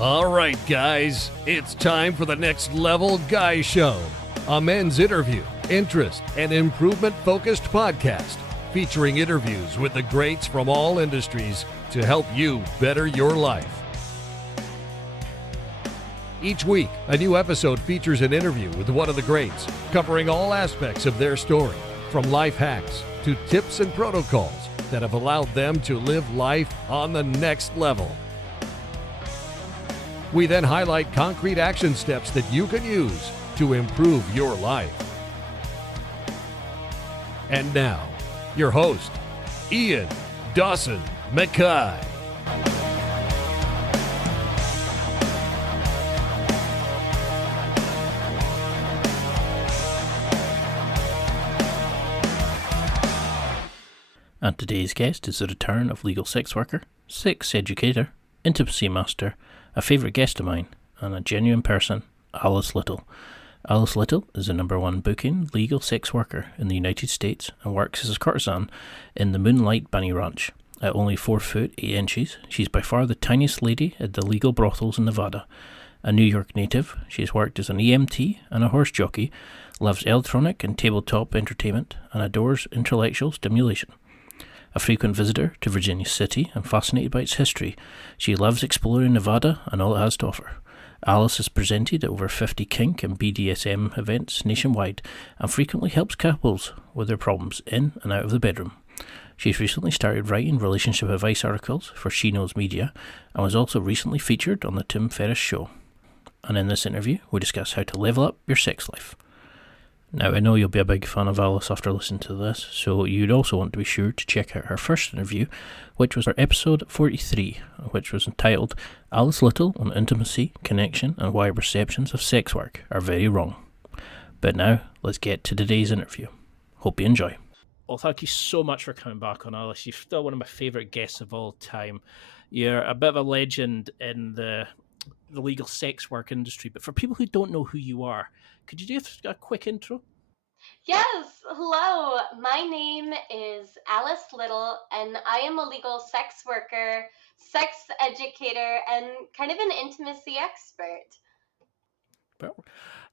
All right, guys, it's time for the Next Level Guy Show, a men's interview, interest, and improvement-focused podcast featuring interviews with the greats from all industries to help you better your life. Each week, a new episode features an interview with one of the greats, covering all aspects of their story, from life hacks to tips and protocols that have allowed them to live life on the next level. We then highlight concrete action steps that you can use to improve your life. And now, your host, Ian Dawson Mackay. And today's guest is the return of legal sex worker, sex educator, intimacy master, a favourite guest of mine, and a genuine person, Alice Little. Alice Little is the #1 booking legal sex worker in the United States and works as a courtesan in the Moonlight Bunny Ranch. At only 4 foot 8 inches, she's by far the tiniest lady at the legal brothels in Nevada. A New York native, she's worked as an EMT and a horse jockey, loves electronic and tabletop entertainment, and adores intellectual stimulation. A frequent visitor to Virginia City and fascinated by its history, she loves exploring Nevada and all it has to offer. Alice has presented at over 50 kink and BDSM events nationwide and frequently helps couples with their problems in and out of the bedroom. She's recently started writing relationship advice articles for She Knows Media and was also recently featured on the Tim Ferriss Show. And in this interview, we discuss how to level up your sex life. Now, I know you'll be a big fan of Alice after listening to this, so you'd also want to be sure to check out her first interview, which was her episode 43, which was entitled Alice Little on Intimacy, Connection, and Why Perceptions of Sex Work Are Very Wrong. But now, let's get to today's interview. Hope you enjoy. Well, thank you so much for coming back on, Alice. You're still one of my favourite guests of all time. You're a bit of a legend in the legal sex work industry, but for people who don't know who you are, could you do a quick intro? Yes, hello. My name is Alice Little, and I am a legal sex worker, sex educator, and kind of an intimacy expert.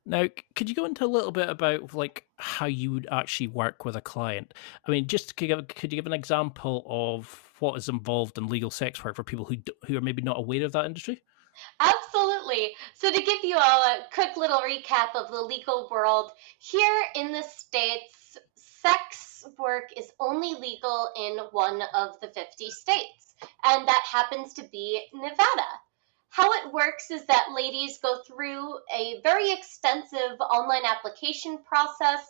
Now, could you go into a little bit about how you would actually work with a client? I mean, could you give an example of what is involved in legal sex work for people who are maybe not aware of that industry? Absolutely. So to give you all a quick little recap of the legal world, here in the States, sex work is only legal in one of the 50 states, and that happens to be Nevada. How it works is that ladies go through a very extensive online application process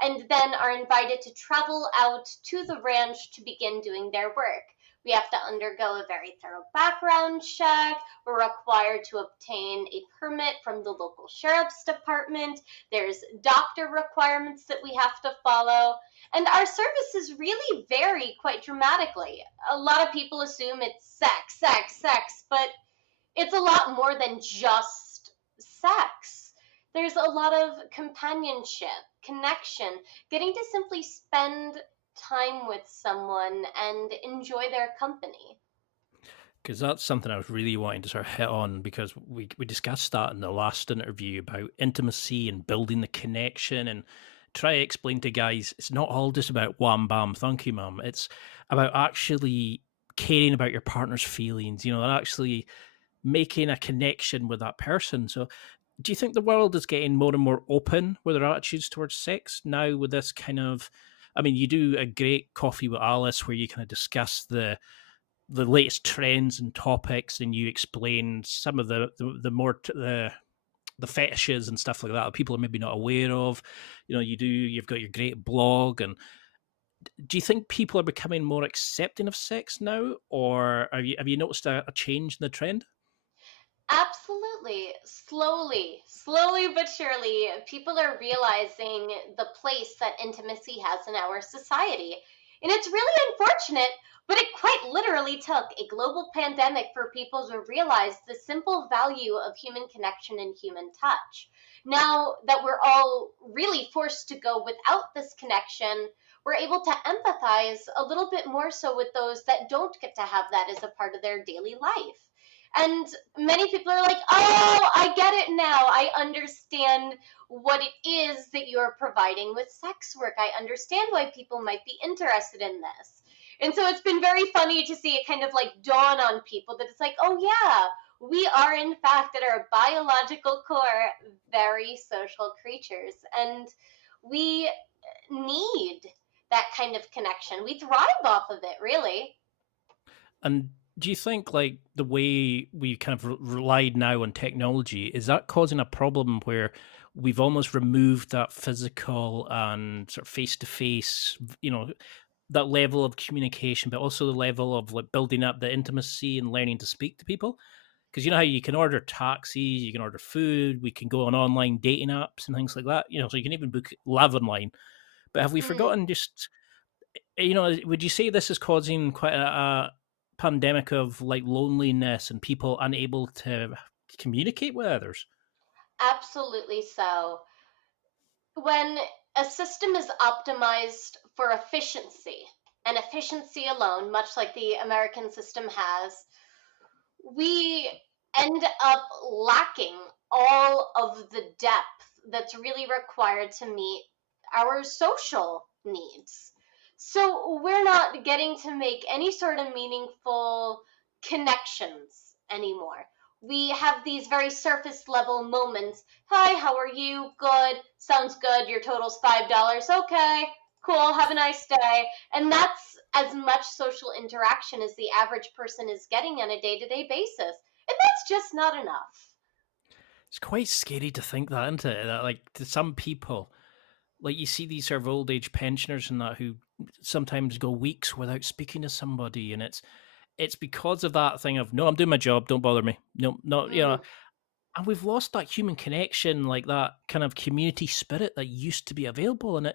and then are invited to travel out to the ranch to begin doing their work. We have to undergo a very thorough background check. We're required to obtain a permit from the local sheriff's department. There's doctor requirements that we have to follow. And our services really vary quite dramatically. A lot of people assume it's sex, but it's a lot more than just sex. There's a lot of companionship, connection, getting to simply spend time with someone and enjoy their company. Because that's something I was really wanting to sort of hit on, because we discussed that in the last interview about intimacy and building the connection, and try to explain to guys it's not all just about wham bam thank you mum. It's about actually caring about your partner's feelings, and actually making a connection with that person. So do you think the world is getting more and more open with their attitudes towards sex now with this kind of, I mean, you do a great Coffee with Alice where you kind of discuss the latest trends and topics, and you explain some of the fetishes and stuff like that people are maybe not aware of. You've got your great blog. And do you think people are becoming more accepting of sex now, or have you noticed a change in the trend? Absolutely. Slowly but surely, people are realizing the place that intimacy has in our society. And it's really unfortunate, but it quite literally took a global pandemic for people to realize the simple value of human connection and human touch. Now that we're all really forced to go without this connection, we're able to empathize a little bit more so with those that don't get to have that as a part of their daily life. And many people are like, oh, I get it now. I understand what it is that you're providing with sex work. I understand why people might be interested in this. And so it's been very funny to see it kind of like dawn on people that it's like, oh yeah, we are in fact at our biological core very social creatures, and we need that kind of connection. We thrive off of it, really. And do you think like the way we kind of relied now on technology, is that causing a problem where we've almost removed that physical and sort of face to face, that level of communication, but also the level of like building up the intimacy and learning to speak to people? Because you know how you can order taxis, you can order food, we can go on online dating apps and things like that, so you can even book Love Online. But have we forgotten just, would you say this is causing quite a pandemic of like loneliness and people unable to communicate with others? Absolutely so. When a system is optimized for efficiency and efficiency alone, much like the American system has, we end up lacking all of the depth that's really required to meet our social needs. So we're not getting to make any sort of meaningful connections anymore. We have these very surface level moments. Hi, how are you? Good. Sounds good. Your total's $5. Okay. Cool. Have a nice day. And that's as much social interaction as the average person is getting on a day-to-day basis. And that's just not enough. It's quite scary to think that, isn't it? That like to some people, like you see these sort of old age pensioners and that who sometimes go weeks without speaking to somebody, and it's because of that thing of no, I'm doing my job, don't bother me. No, not and we've lost that human connection, like that kind of community spirit that used to be available. And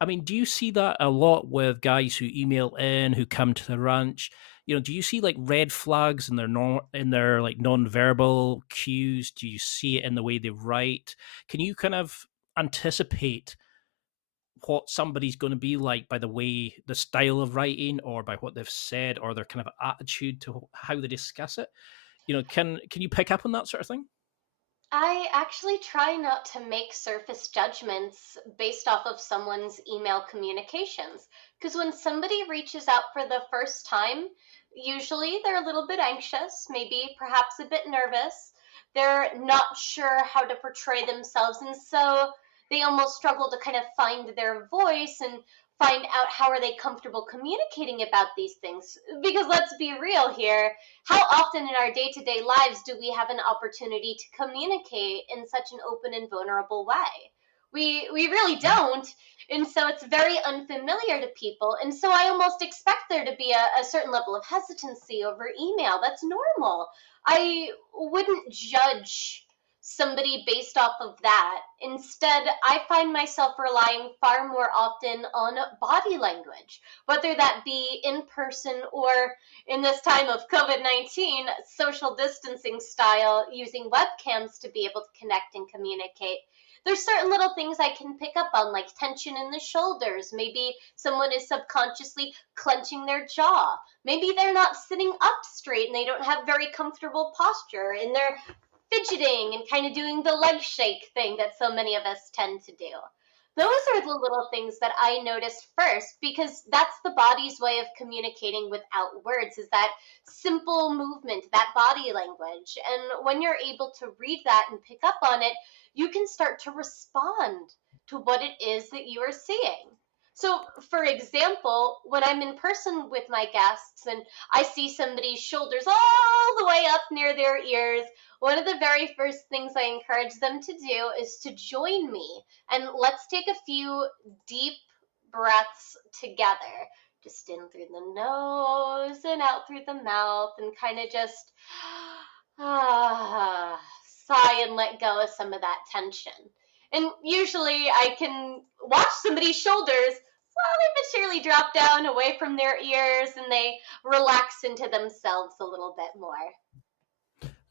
I mean, do you see that a lot with guys who email in, who come to the ranch? Do you see like red flags in their like non-verbal cues? Do you see it in the way they write? Can you kind of anticipate what somebody's going to be like by the style of writing, or by what they've said, or their kind of attitude to how they discuss it? Can you pick up on that sort of thing? I actually try not to make surface judgments based off of someone's email communications. Because when somebody reaches out for the first time, usually they're a little bit anxious, maybe perhaps a bit nervous. They're not sure how to portray themselves. And so they almost struggle to kind of find their voice and find out how are they comfortable communicating about these things. Because let's be real here, how often in our day-to-day lives do we have an opportunity to communicate in such an open and vulnerable way? We really don't. And so it's very unfamiliar to people. And so I almost expect there to be a certain level of hesitancy over email. That's normal. I wouldn't judge somebody based off of that. Instead, I find myself relying far more often on body language, whether that be in person or in this time of COVID-19, social distancing style, using webcams to be able to connect and communicate. There's certain little things I can pick up on, like tension in the shoulders. Maybe someone is subconsciously clenching their jaw. Maybe they're not sitting up straight and they don't have very comfortable posture, and they're fidgeting and kind of doing the leg shake thing that so many of us tend to do. Those are the little things that I noticed first, because that's the body's way of communicating without words, is that simple movement, that body language. And when you're able to read that and pick up on it, you can start to respond to what it is that you are seeing. So, for example, when I'm in person with my guests and I see somebody's shoulders all the way up near their ears, one of the very first things I encourage them to do is to join me, and let's take a few deep breaths together. Just in through the nose and out through the mouth, and kind of just sigh and let go of some of that tension. And usually I can watch somebody's shoulders slowly but surely drop down away from their ears, and they relax into themselves a little bit more.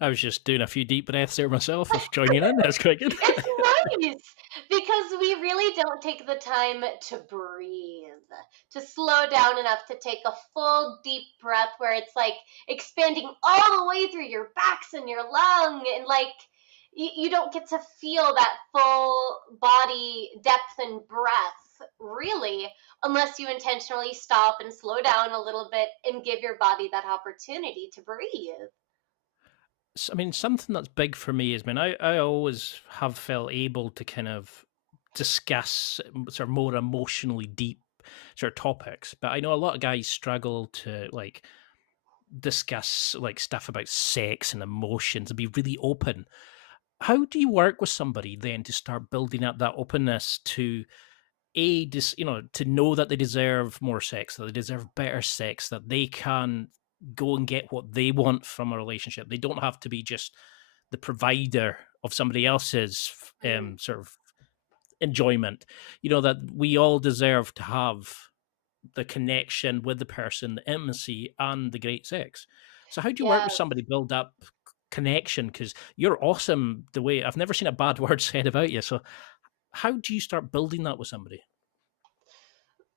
I was just doing a few deep breaths there myself. I was joining in. That's quite good. It's nice because we really don't take the time to breathe, to slow down enough to take a full deep breath where it's like expanding all the way through your backs and your lung, and like you don't get to feel that full body depth and breath really unless you intentionally stop and slow down a little bit and give your body that opportunity to breathe. I mean, something that's big for me is, I always have felt able to kind of discuss sort of more emotionally deep sort of topics, but I know a lot of guys struggle to like discuss like stuff about sex and emotions and be really open. How do you work with somebody then to start building up that openness to to know that they deserve more sex, that they deserve better sex, that they can go and get what they want from a relationship? They don't have to be just the provider of somebody else's Mm. sort of enjoyment. That we all deserve to have the connection with the person, the intimacy, and the great sex. So, how do you work with Yes. somebody, build up connection? Because you're awesome. The way I've never seen a bad word said about you. So, how do you start building that with somebody?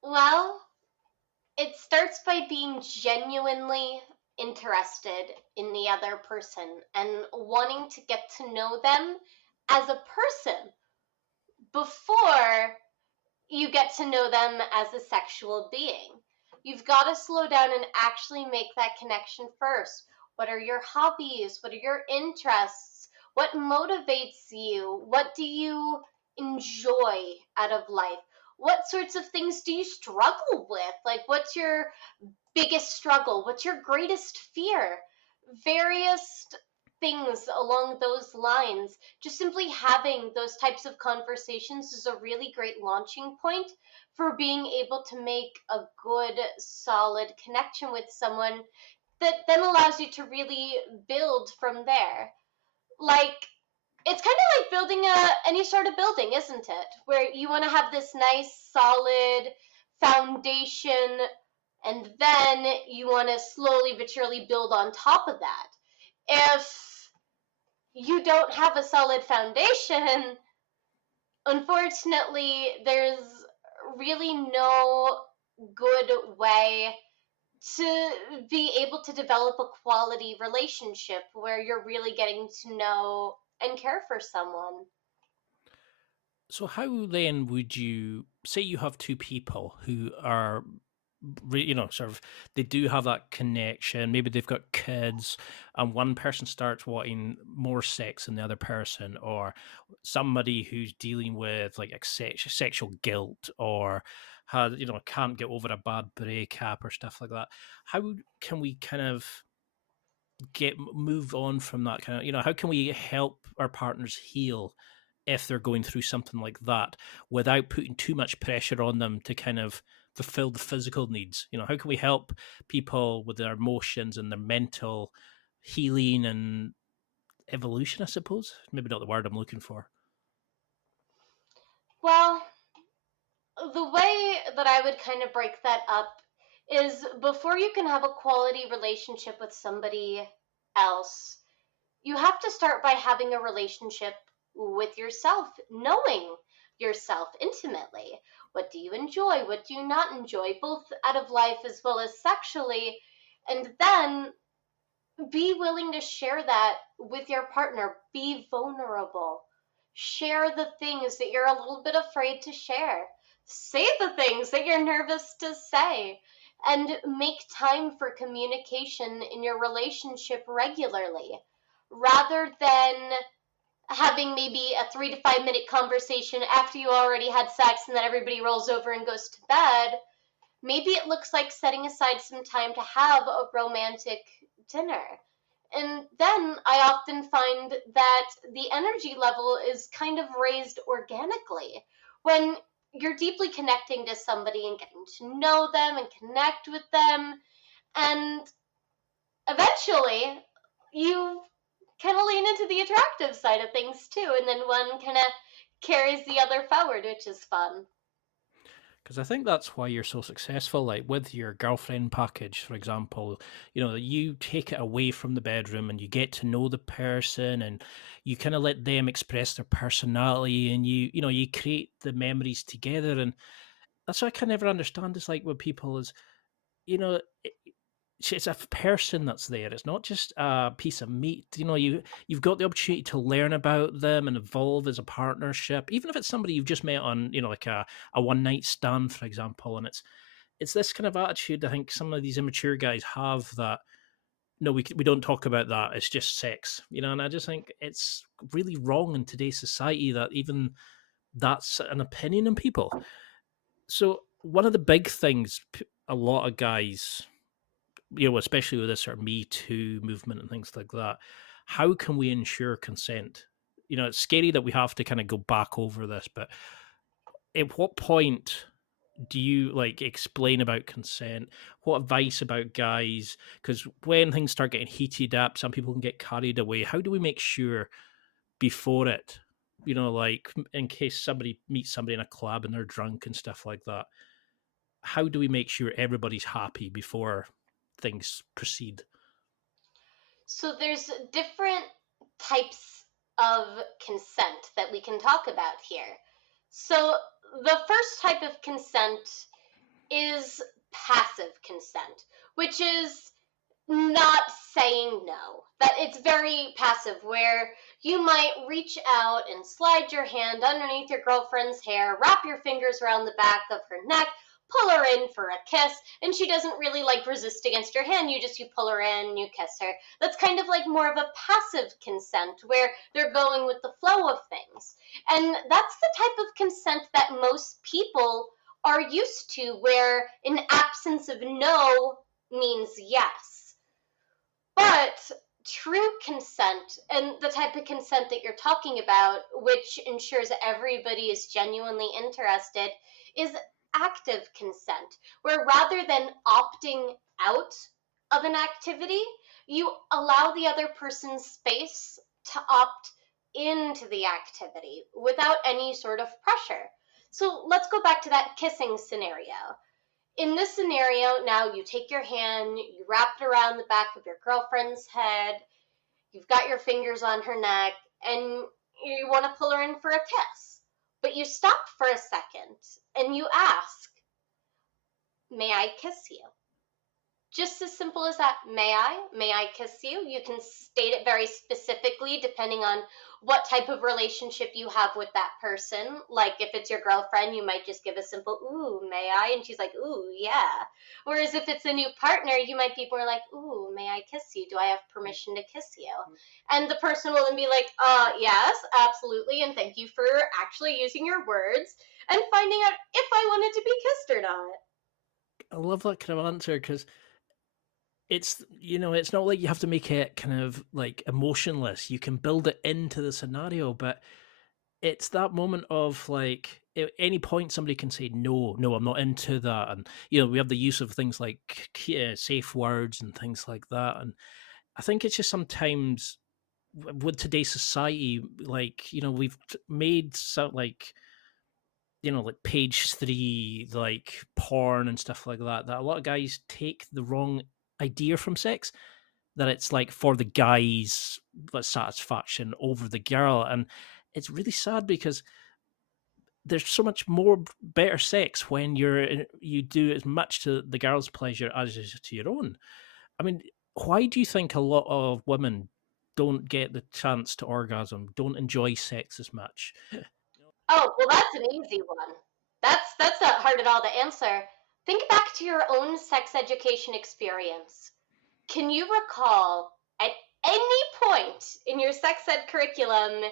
Well, it starts by being genuinely interested in the other person and wanting to get to know them as a person before you get to know them as a sexual being. You've got to slow down and actually make that connection first. What are your hobbies? What are your interests? What motivates you? What do you enjoy out of life? What sorts of things do you struggle with? Like, what's your biggest struggle? What's your greatest fear? Various things along those lines. Just simply having those types of conversations is a really great launching point for being able to make a good, solid connection with someone that then allows you to really build from there. Like, it's kind of like building any sort of building, isn't it? Where you want to have this nice, solid foundation, and then you want to slowly but surely build on top of that. If you don't have a solid foundation, unfortunately, there's really no good way to be able to develop a quality relationship where you're really getting to know and care for someone. So, how then would you say you have two people who are, sort of, they do have that connection? Maybe they've got kids, and one person starts wanting more sex than the other person, or somebody who's dealing with like sexual guilt, or has, can't get over a bad breakup or stuff like that. How can we kind of move on from that kind of, how can we help our partners heal if they're going through something like that without putting too much pressure on them to kind of fulfill the physical needs? How can we help people with their emotions and their mental healing and evolution, I suppose? Maybe not the word I'm looking for. Well, the way that I would kind of break that up is before you can have a quality relationship with somebody else, you have to start by having a relationship with yourself, knowing yourself intimately. What do you enjoy? What do you not enjoy, both out of life as well as sexually? And then be willing to share that with your partner. Be vulnerable. Share the things that you're a little bit afraid to share. Say the things that you're nervous to say. And make time for communication in your relationship regularly rather than having maybe a 3 to 5 minute conversation after you already had sex and then everybody rolls over and goes to bed. Maybe it looks like setting aside some time to have a romantic dinner. And then I often find that the energy level is kind of raised organically when you're deeply connecting to somebody and getting to know them and connect with them. And eventually, you kind of lean into the attractive side of things too. And then one kind of carries the other forward, which is fun. Because I think that's why you're so successful. Like with your girlfriend package, for example, you take it away from the bedroom and you get to know the person, and you kind of let them express their personality, and you create the memories together. And that's what I can never understand. Is like with people is, you know, it, it's a person that's there. It's not just a piece of meat. You've got the opportunity to learn about them and evolve as a partnership, even if it's somebody you've just met on, like a one night stand, for example. And it's this kind of attitude I think some of these immature guys have, that no, we don't talk about that. It's just sex, And I just think it's really wrong in today's society that even that's an opinion in people. So one of the big things a lot of guys, especially with this sort of Me Too movement and things like that, how can we ensure consent? It's scary that we have to kind of go back over this, but at what point do you explain about consent? What advice about guys? Because when things start getting heated up, some people can get carried away. How do we make sure before it, in case somebody meets somebody in a club and they're drunk and stuff like that, how do we make sure everybody's happy before things proceed? So there's different types of consent that we can talk about here. So the first type of consent is passive consent, which is not saying no. That it's very passive, where you might reach out and slide your hand underneath your girlfriend's hair, wrap your fingers around the back of her neck, pull her in for a kiss, and she doesn't really resist against your hand. You pull her in, you kiss her. That's kind of like more of a passive consent, where they're going with the flow of things. And that's the type of consent that most people are used to, where an absence of no means yes. But true consent, and the type of consent that you're talking about, which ensures everybody is genuinely interested, is active consent, where rather than opting out of an activity, you allow the other person's space to opt into the activity without any sort of pressure. So let's go back to that kissing scenario. In this scenario, now you take your hand, you wrap it around the back of your girlfriend's head, you've got your fingers on her neck, and you want to pull her in for a kiss. But you stop for a second and you ask, "May I kiss you?" Just as simple as that. May I kiss you? You can state it very specifically depending on what type of relationship you have with that person. Like if it's your girlfriend, you might just give a simple, "Ooh, may I?" And she's like, "Ooh, yeah." Whereas if it's a new partner, you might be more like, "Ooh, may I kiss you? Do I have permission to kiss you?" And the person will then be like, "Yes, absolutely. And thank you for actually using your words and finding out if I wanted to be kissed or not." I love that kind of answer, because it's not like you have to make it kind of emotionless. You can build it into the scenario, but it's that moment of at any point somebody can say no, I'm not into that. And we have the use of things like safe words and things like that. And I think it's just sometimes with today's society, we've made page 3, porn and stuff like that a lot of guys take the wrong idea from sex, that it's for the guy's satisfaction over the girl. And it's really sad, because there's so much more better sex when you do as much to the girl's pleasure as is to your own. I mean, why do you think a lot of women don't get the chance to orgasm, don't enjoy sex as much? Oh, well, that's an easy one. That's not hard at all to answer. Think back to your own sex education experience. Can you recall at any point in your sex ed curriculum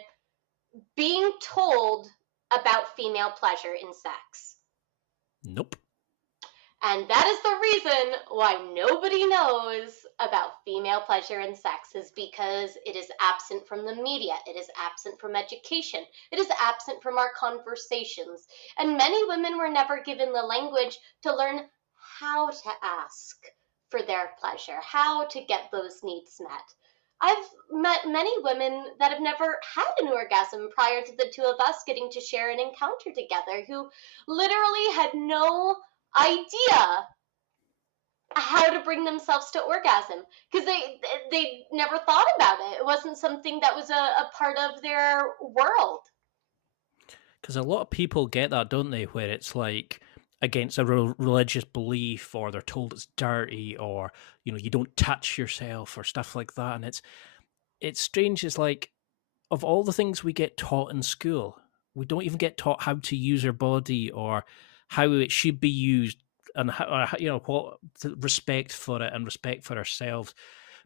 being told about female pleasure in sex? Nope. And that is the reason why nobody knows about female pleasure in sex, is because it is absent from the media, it is absent from education, it is absent from our conversations. And many women were never given the language to learn how to ask for their pleasure, how to get those needs met. I've met many women that have never had an orgasm prior to the two of us getting to share an encounter together, who literally had no idea how to bring themselves to orgasm because they never thought about it. It wasn't something that was a part of their world. Because a lot of people get that, don't they? Where it's like against a religious belief, or they're told it's dirty, or you don't touch yourself, or stuff like that. And it's strange. It's like, of all the things we get taught in school, we don't even get taught how to use our body or how it should be used, and how, or, what respect for it and respect for ourselves.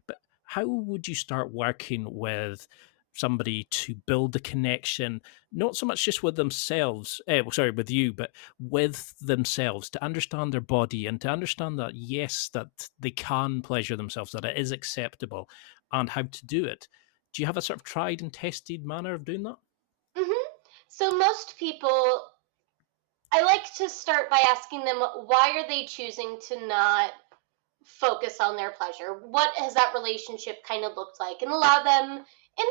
But how would you start working with somebody to build a connection, not so much just with themselves, with you, but with themselves, to understand their body and to understand that, yes, that they can pleasure themselves, that it is acceptable, and how to do it? Do you have a sort of tried and tested manner of doing that? So most people, I like to start by asking them, why are they choosing to not focus on their pleasure? What has that relationship kind of looked like? And allow them, in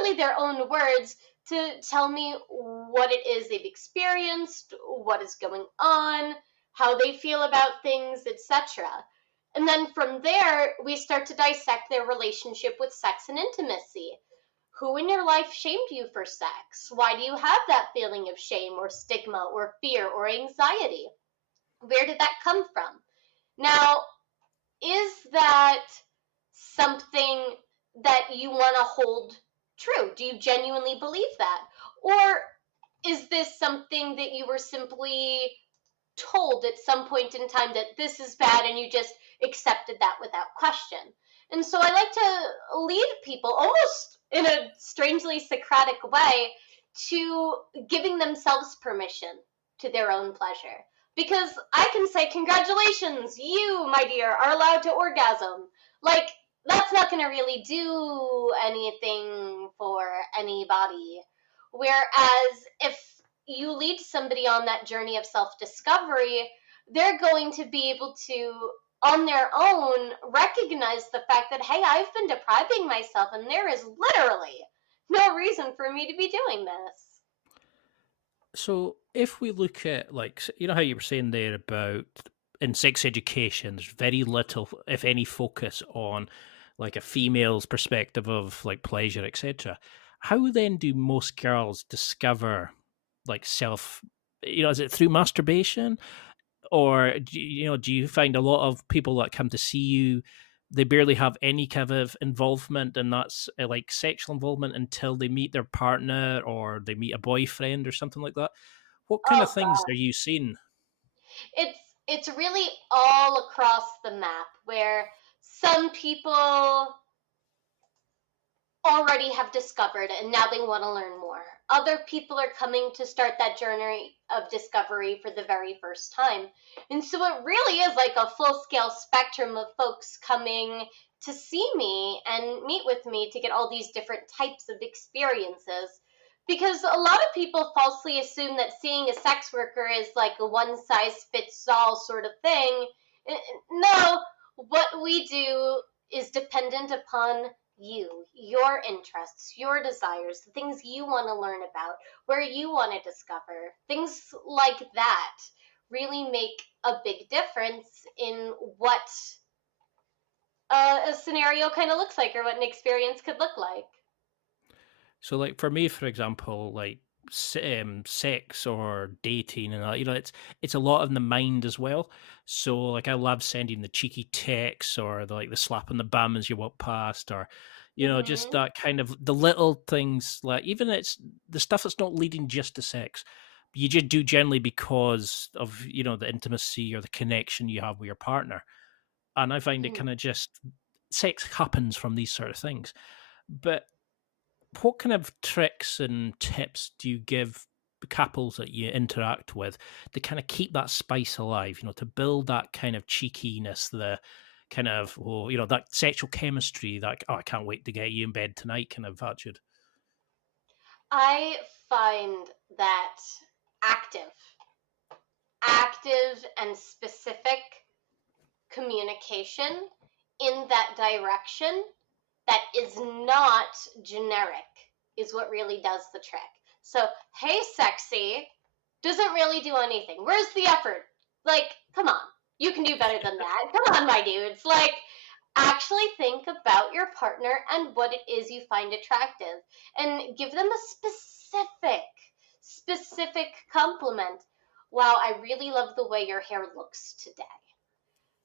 really their own words, to tell me what it is they've experienced, what is going on, how they feel about things, etc. And then from there, we start to dissect their relationship with sex and intimacy. Who in your life shamed you for sex? Why do you have that feeling of shame or stigma or fear or anxiety? Where did that come from? Now, is that something that you want to hold true? Do you genuinely believe that? Or is this something that you were simply told at some point in time that this is bad and you just accepted that without question? And so I like to lead people almost in a strangely Socratic way to giving themselves permission to their own pleasure. Because I can say, congratulations, you, my dear, are allowed to orgasm. Like, that's not going to really do anything for anybody. Whereas if you lead somebody on that journey of self-discovery, they're going to be able to, on their own, recognize the fact that, hey, I've been depriving myself and there is literally no reason for me to be doing this. So if we look at, like, how you were saying there about in sex education, there's very little, if any, focus on like a female's perspective of like pleasure, etc. How then do most girls discover like self? Is it through masturbation, or do you find a lot of people that come to see you, they barely have any kind of involvement, and that's like sexual involvement until they meet their partner or they meet a boyfriend or something like that? What kind of Oh things God, are you seeing? it's really all across the map where some people already have discovered and now they want to learn more. Other people are coming to start that journey of discovery for the very first time. And so it really is like a full scale spectrum of folks coming to see me and meet with me to get all these different types of experiences. Because a lot of people falsely assume that seeing a sex worker is like a one size fits all sort of thing. No, what we do is dependent upon you, your interests, your desires, the things you want to learn about, where you want to discover. Things like that really make a big difference in what a scenario kind of looks like or what an experience could look like. So, like for me, for example, like sex or dating and that, it's a lot in the mind as well. So, like I love sending the cheeky texts or the slap on the bum as you walk past, or just Hmm. that kind of the little things, like even it's the stuff that's not leading just to sex. You just do generally because of the intimacy or the connection you have with your partner, and I find it Hmm. kind of just sex happens from these sort of things. But what kind of tricks and tips do you give the couples that you interact with to kind of keep that spice alive, to build that kind of cheekiness, the kind of, that sexual chemistry, that, oh, I can't wait to get you in bed tonight kind of attitude? I find that active, active and specific communication in that direction that is not generic is what really does the trick. So, hey, sexy, doesn't really do anything. Where's the effort? Like, come on. You can do better than that. Come on, my dudes. Like, actually think about your partner and what it is you find attractive and give them a specific compliment. Wow, I really love the way your hair looks today.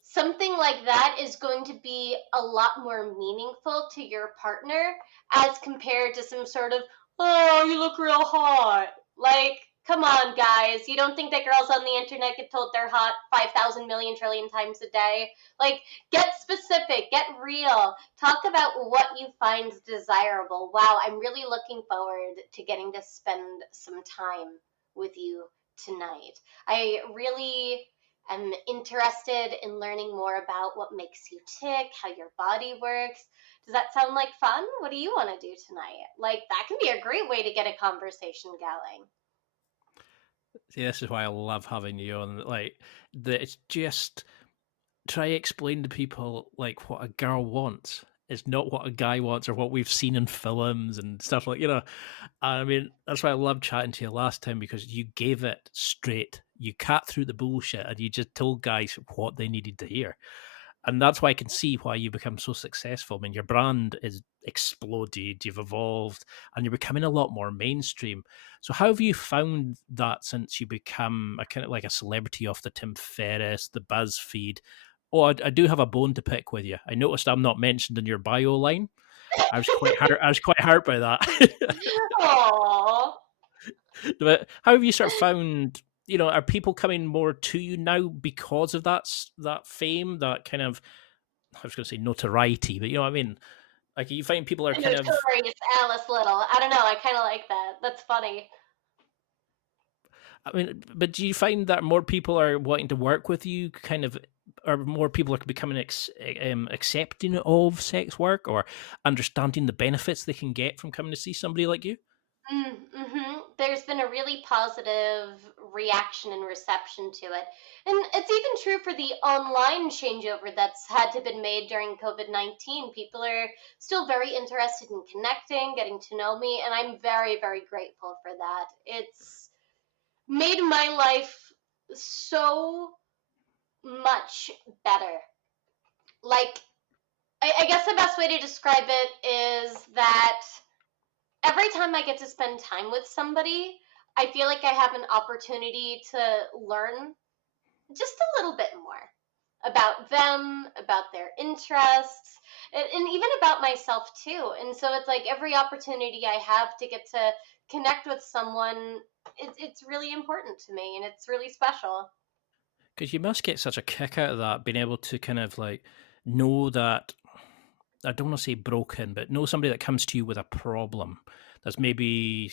Something like that is going to be a lot more meaningful to your partner as compared to some sort of, oh, you look real hot. Like, come on, guys. You don't think that girls on the internet get told they're hot 5,000 million trillion times a day? Like, get specific, get real. Talk about what you find desirable. Wow, I'm really looking forward to getting to spend some time with you tonight. I really am interested in learning more about what makes you tick, how your body works. Does that sound like fun? What do you want to do tonight? Like, that can be a great way to get a conversation going. See, this is why I love having you on. Like, it's just try to explain to people like what a girl wants. It's not what a guy wants or what we've seen in films and stuff like, you know. I mean, that's why I loved chatting to you last time, because you gave it straight. You cut through the bullshit and you just told guys what they needed to hear. And that's why I can see why you become so successful. I mean, your brand is exploded, you've evolved, and you're becoming a lot more mainstream. So how have you found that since you become a kind of like a celebrity off the Tim Ferriss, the BuzzFeed? Oh, I do have a bone to pick with you. I noticed I'm not mentioned in your bio line. I was quite hurt. I was quite hurt by that. Aww. But how have you sort of found? You know, are people coming more to you now because of that fame, that kind of, I was going to say notoriety, but you know what I mean? Like, you find people are kind of notorious Alice Little. I don't know. I kind of like that. That's funny. I mean, but do you find that more people are wanting to work with you, kind of, or more people are becoming accepting of sex work or understanding the benefits they can get from coming to see somebody like you? Mm-hmm. There's been a really positive reaction and reception to it. And it's even true for the online changeover that's had to been made during COVID-19. People are still very interested in connecting, getting to know me, and I'm very, very grateful for that. It's made my life so much better. Like, I guess the best way to describe it is that every time I get to spend time with somebody, I feel like I have an opportunity to learn just a little bit more about them, about their interests, and even about myself too. And so it's like every opportunity I have to get to connect with someone, it's really important to me and it's really special. Because you must get such a kick out of that, being able to kind of like know that, I don't want to say broken, but know somebody that comes to you with a problem that's maybe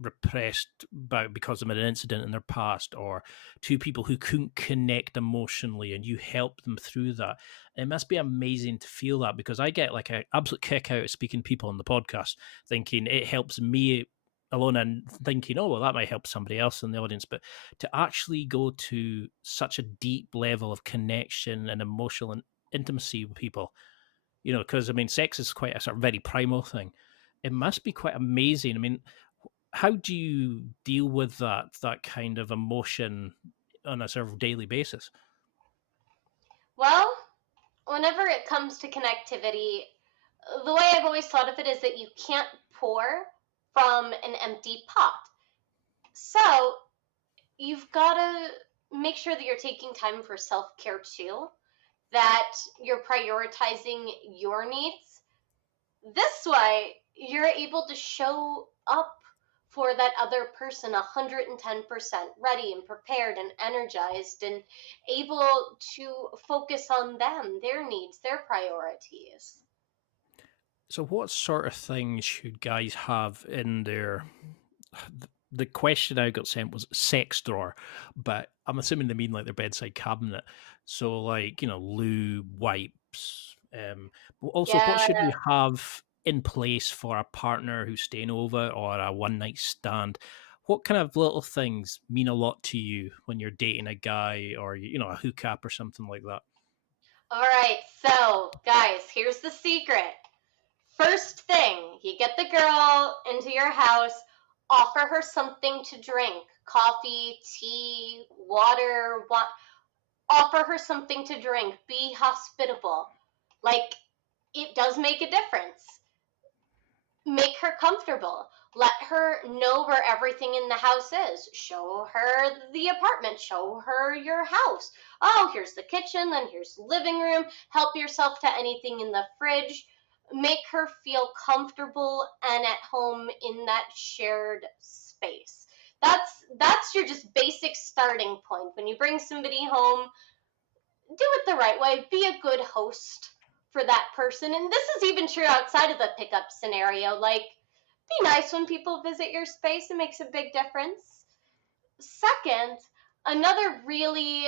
repressed because of an incident in their past, or two people who couldn't connect emotionally and you help them through that. It must be amazing to feel that, because I get like an absolute kick out of speaking to people on the podcast, thinking it helps me alone and thinking, oh, well, that might help somebody else in the audience. But to actually go to such a deep level of connection and emotional and intimacy with people, you know, because I mean, sex is quite a sort of very primal thing. It must be quite amazing. I mean, how do you deal with that kind of emotion on a sort of daily basis? Well, whenever it comes to connectivity, the way I've always thought of it is that you can't pour from an empty pot. So you've got to make sure that you're taking time for self care too, that you're prioritizing your needs. This way, you're able to show up for that other person 110% ready and prepared and energized and able to focus on them, their needs, their priorities. So, what sort of things should guys have in their? The question I got sent was sex drawer, but I'm assuming they mean like their bedside cabinet. So, like, you know, lube, wipes. But also, what should Yeah. you have in place for a partner who's staying over or a one night stand? What kind of little things mean a lot to you when you're dating a guy, or you know, a hookup or something like that? All right. So, guys, here's the secret. First thing, you get the girl into your house, offer her something to drink, coffee, tea, water, offer her something to drink, be hospitable. Like, it does make a difference. Make her comfortable. Let her know where everything in the house is. Show her the apartment. Show her your house. Oh, here's the kitchen, then here's the living room. Help yourself to anything in the fridge. Make her feel comfortable and at home in that shared space. That's your just basic starting point. When you bring somebody home, do it the right way. Be a good host for that person. And this is even true outside of the pickup scenario. Like, be nice when people visit your space. It makes a big difference. Second, another really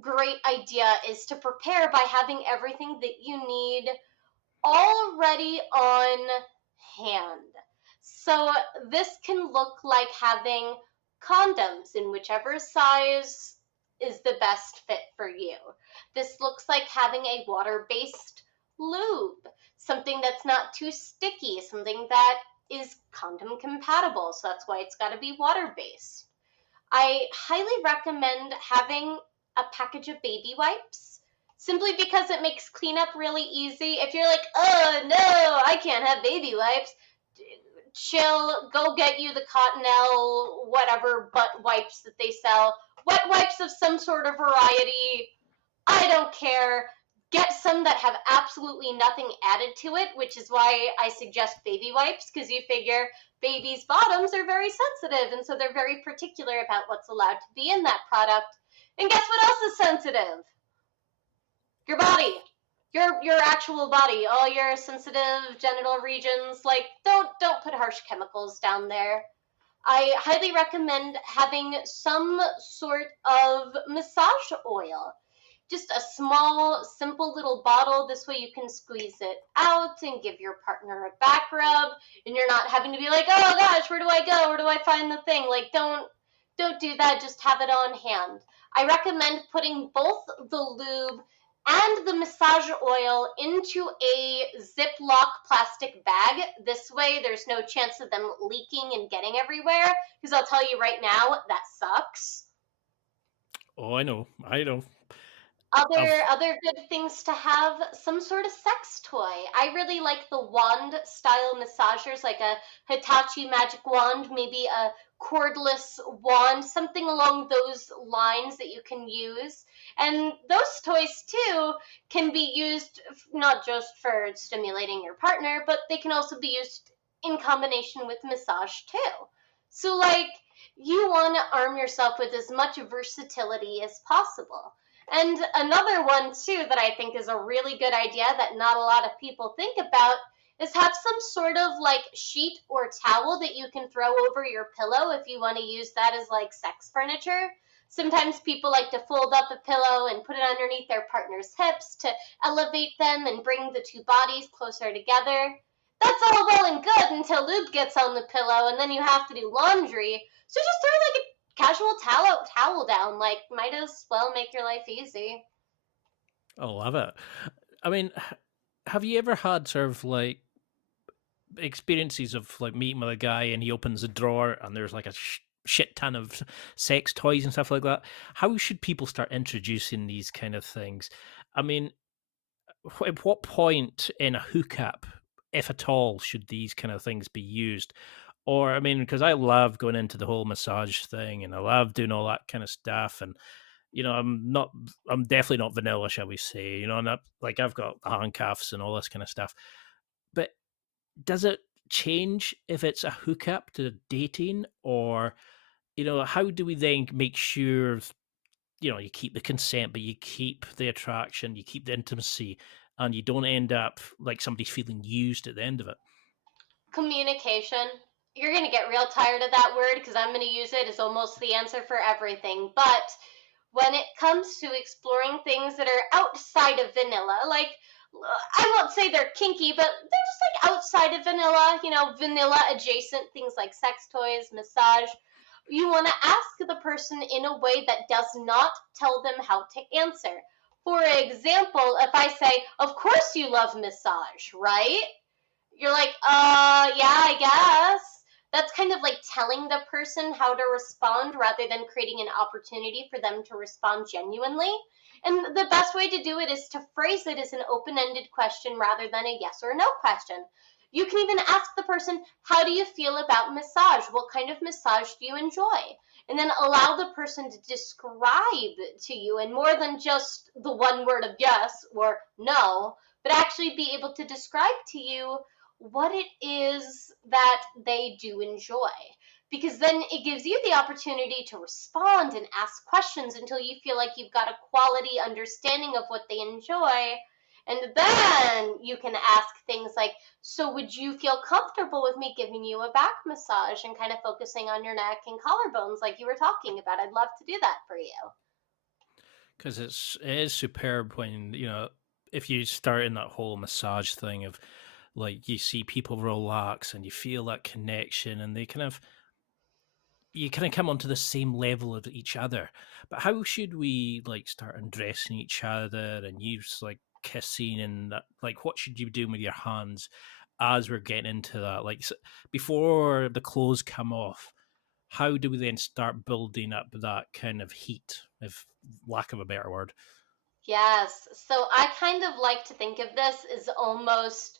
great idea is to prepare by having everything that you need already on hand. So this can look like having condoms in whichever size is the best fit for you. This looks like having a water-based lube, something that's not too sticky, something that is condom compatible, so that's why it's got to be water-based. I highly recommend having a package of baby wipes, simply because it makes cleanup really easy. If you're like, oh no, I can't have baby wipes, chill, go get you the Cottonelle, whatever butt wipes that they sell. Wet wipes of some sort of variety, I don't care. Get some that have absolutely nothing added to it, which is why I suggest baby wipes, because you figure babies' bottoms are very sensitive, and so they're very particular about what's allowed to be in that product. And guess what else is sensitive? Your body. Your actual body, all your sensitive genital regions. Like, don't put harsh chemicals down there. I highly recommend having some sort of massage oil. Just a small, simple little bottle. This way you can squeeze it out and give your partner a back rub, and you're not having to be like, oh gosh, where do I go? Where do I find the thing? Like, don't do that. Just have it on hand. I recommend putting both the lube and the massage oil into a Ziploc plastic bag. This way, there's no chance of them leaking and getting everywhere, because I'll tell you right now, that sucks. Oh, I know. Other good things to have, some sort of sex toy. I really like the wand style massagers, like a Hitachi magic wand, maybe a cordless wand, something along those lines that you can use. And those toys too can be used not just for stimulating your partner, but they can also be used in combination with massage too. So like, you want to arm yourself with as much versatility as possible. And another one too that I think is a really good idea that not a lot of people think about is have some sort of like sheet or towel that you can throw over your pillow if you want to use that as like sex furniture. Sometimes people like to fold up a pillow and put it underneath their partner's hips to elevate them and bring the two bodies closer together. That's all well and good until lube gets on the pillow and then you have to do laundry. So just throw like a casual towel down. Like, might as well make your life easy. I love it. I mean, have you ever had sort of like experiences of like meeting with a guy and he opens a drawer and there's like a shit ton of sex toys and stuff like that? How should people start introducing these kind of things? I mean, at what point in a hookup, if at all, should these kind of things be used? Or, I mean, because I love going into the whole massage thing and I love doing all that kind of stuff. And, you know, I'm definitely not vanilla, shall we say, you know, and like I've got handcuffs and all this kind of stuff. But does it change if it's a hookup to dating? Or, you know, how do we then make sure, you know, you keep the consent, but you keep the attraction, you keep the intimacy, and you don't end up like somebody's feeling used at the end of it? Communication. You're going to get real tired of that word because I'm going to use it as almost the answer for everything. But when it comes to exploring things that are outside of vanilla, like, I won't say they're kinky, but they're just like outside of vanilla, you know, vanilla adjacent things like sex toys, massage. You want to ask the person in a way that does not tell them how to answer. For example, if I say, of course you love massage, right? you're like, yeah, I guess. That's kind of like telling the person how to respond rather than creating an opportunity for them to respond genuinely. And the best way to do it is to phrase it as an open ended question rather than a yes or no question. You can even ask the person, how do you feel about massage? What kind of massage do you enjoy? And then allow the person to describe to you, and more than just the one word of yes or no, but actually be able to describe to you what it is that they do enjoy. Because then it gives you the opportunity to respond and ask questions until you feel like you've got a quality understanding of what they enjoy. And then you can ask things like, so would you feel comfortable with me giving you a back massage and kind of focusing on your neck and collarbones like you were talking about? I'd love to do that for you. Because it is superb when, if you start in that whole massage thing of, like, you see people relax and you feel that connection, and you kind of come onto the same level of each other. But how should we, like, start undressing each other and use, like, kissing and that, like, what should you be doing with your hands as we're getting into that? Like, before the clothes come off, how do we then start building up that kind of heat, if lack of a better word? Yes. So I kind of like to think of this as almost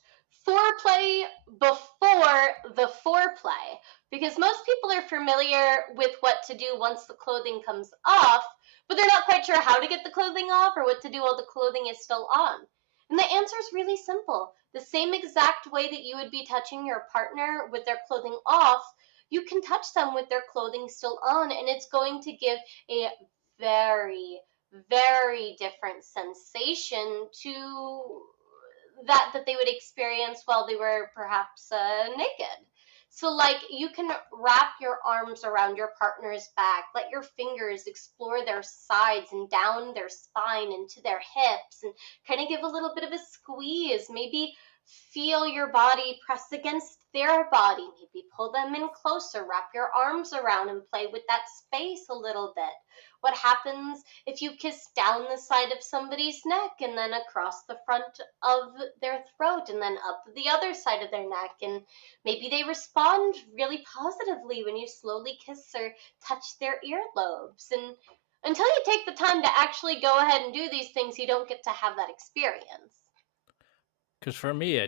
foreplay before the foreplay, because most people are familiar with what to do once the clothing comes off, but they're not quite sure how to get the clothing off or what to do while the clothing is still on. And the answer is really simple. The same exact way that you would be touching your partner with their clothing off, you can touch them with their clothing still on, and it's going to give a very very different sensation to that they would experience while they were perhaps naked. So like you can wrap your arms around your partner's back, let your fingers explore their sides and down their spine into their hips, and kind of give a little bit of a squeeze. Maybe feel your body press against their body. Maybe pull them in closer, wrap your arms around and play with that space a little bit. What happens if you kiss down the side of somebody's neck and then across the front of their throat and then up the other side of their neck? And maybe they respond really positively when you slowly kiss or touch their earlobes. And until you take the time to actually go ahead and do these things, you don't get to have that experience. Because for me,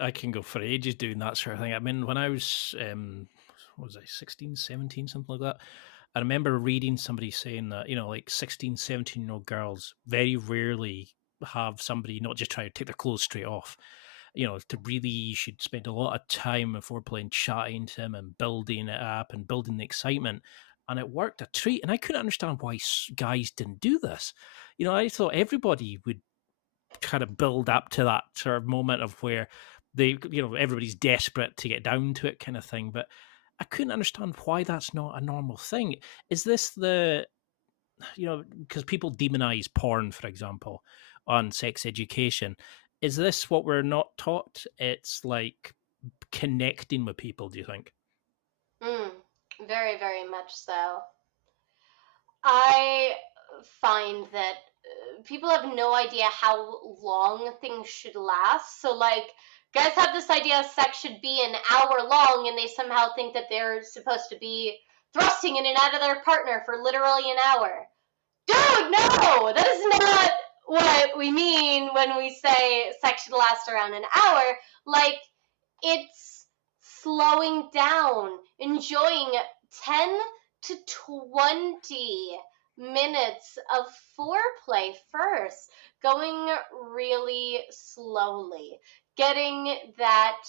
I can go for ages doing that sort of thing. I mean, when I was, what was I, 16, 17, something like that, I remember reading somebody saying that, like 16, 17-year-old girls very rarely have somebody not just try to take their clothes straight off. To really, you should spend a lot of time before playing, chatting to them and building it up and building the excitement. And it worked a treat. And I couldn't understand why guys didn't do this. I thought everybody would kind of build up to that sort of moment of where everybody's desperate to get down to it kind of thing. But I couldn't understand why that's not a normal thing. Is this because people demonize porn, for example, on sex education. Is this what we're not taught? It's like connecting with people, do you think? Very, very much so. I find that people have no idea how long things should last. So, like, guys have this idea sex should be an hour long, and they somehow think that they're supposed to be thrusting in and out of their partner for literally an hour. Dude, no! That is not what we mean when we say sex should last around an hour. Like, it's slowing down, enjoying 10 to 20 minutes of foreplay first, going really slowly, getting that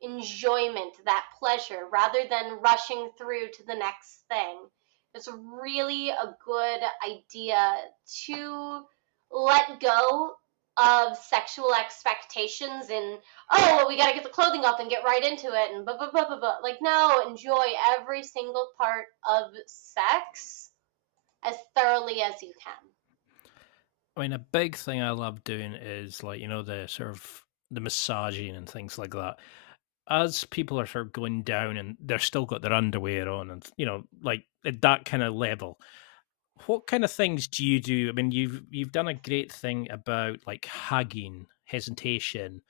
enjoyment, that pleasure, rather than rushing through to the next thing. It's really a good idea to let go of sexual expectations and, oh, well, we got to get the clothing off and get right into it and blah, blah, blah, blah, blah. Like, no, enjoy every single part of sex as thoroughly as you can. I mean, a big thing I love doing is, like, the sort of the massaging and things like that. As people are sort of going down and they're still got their underwear on and, like at that kind of level, what kind of things do you do? I mean, you've done a great thing about like hugging, hesitation.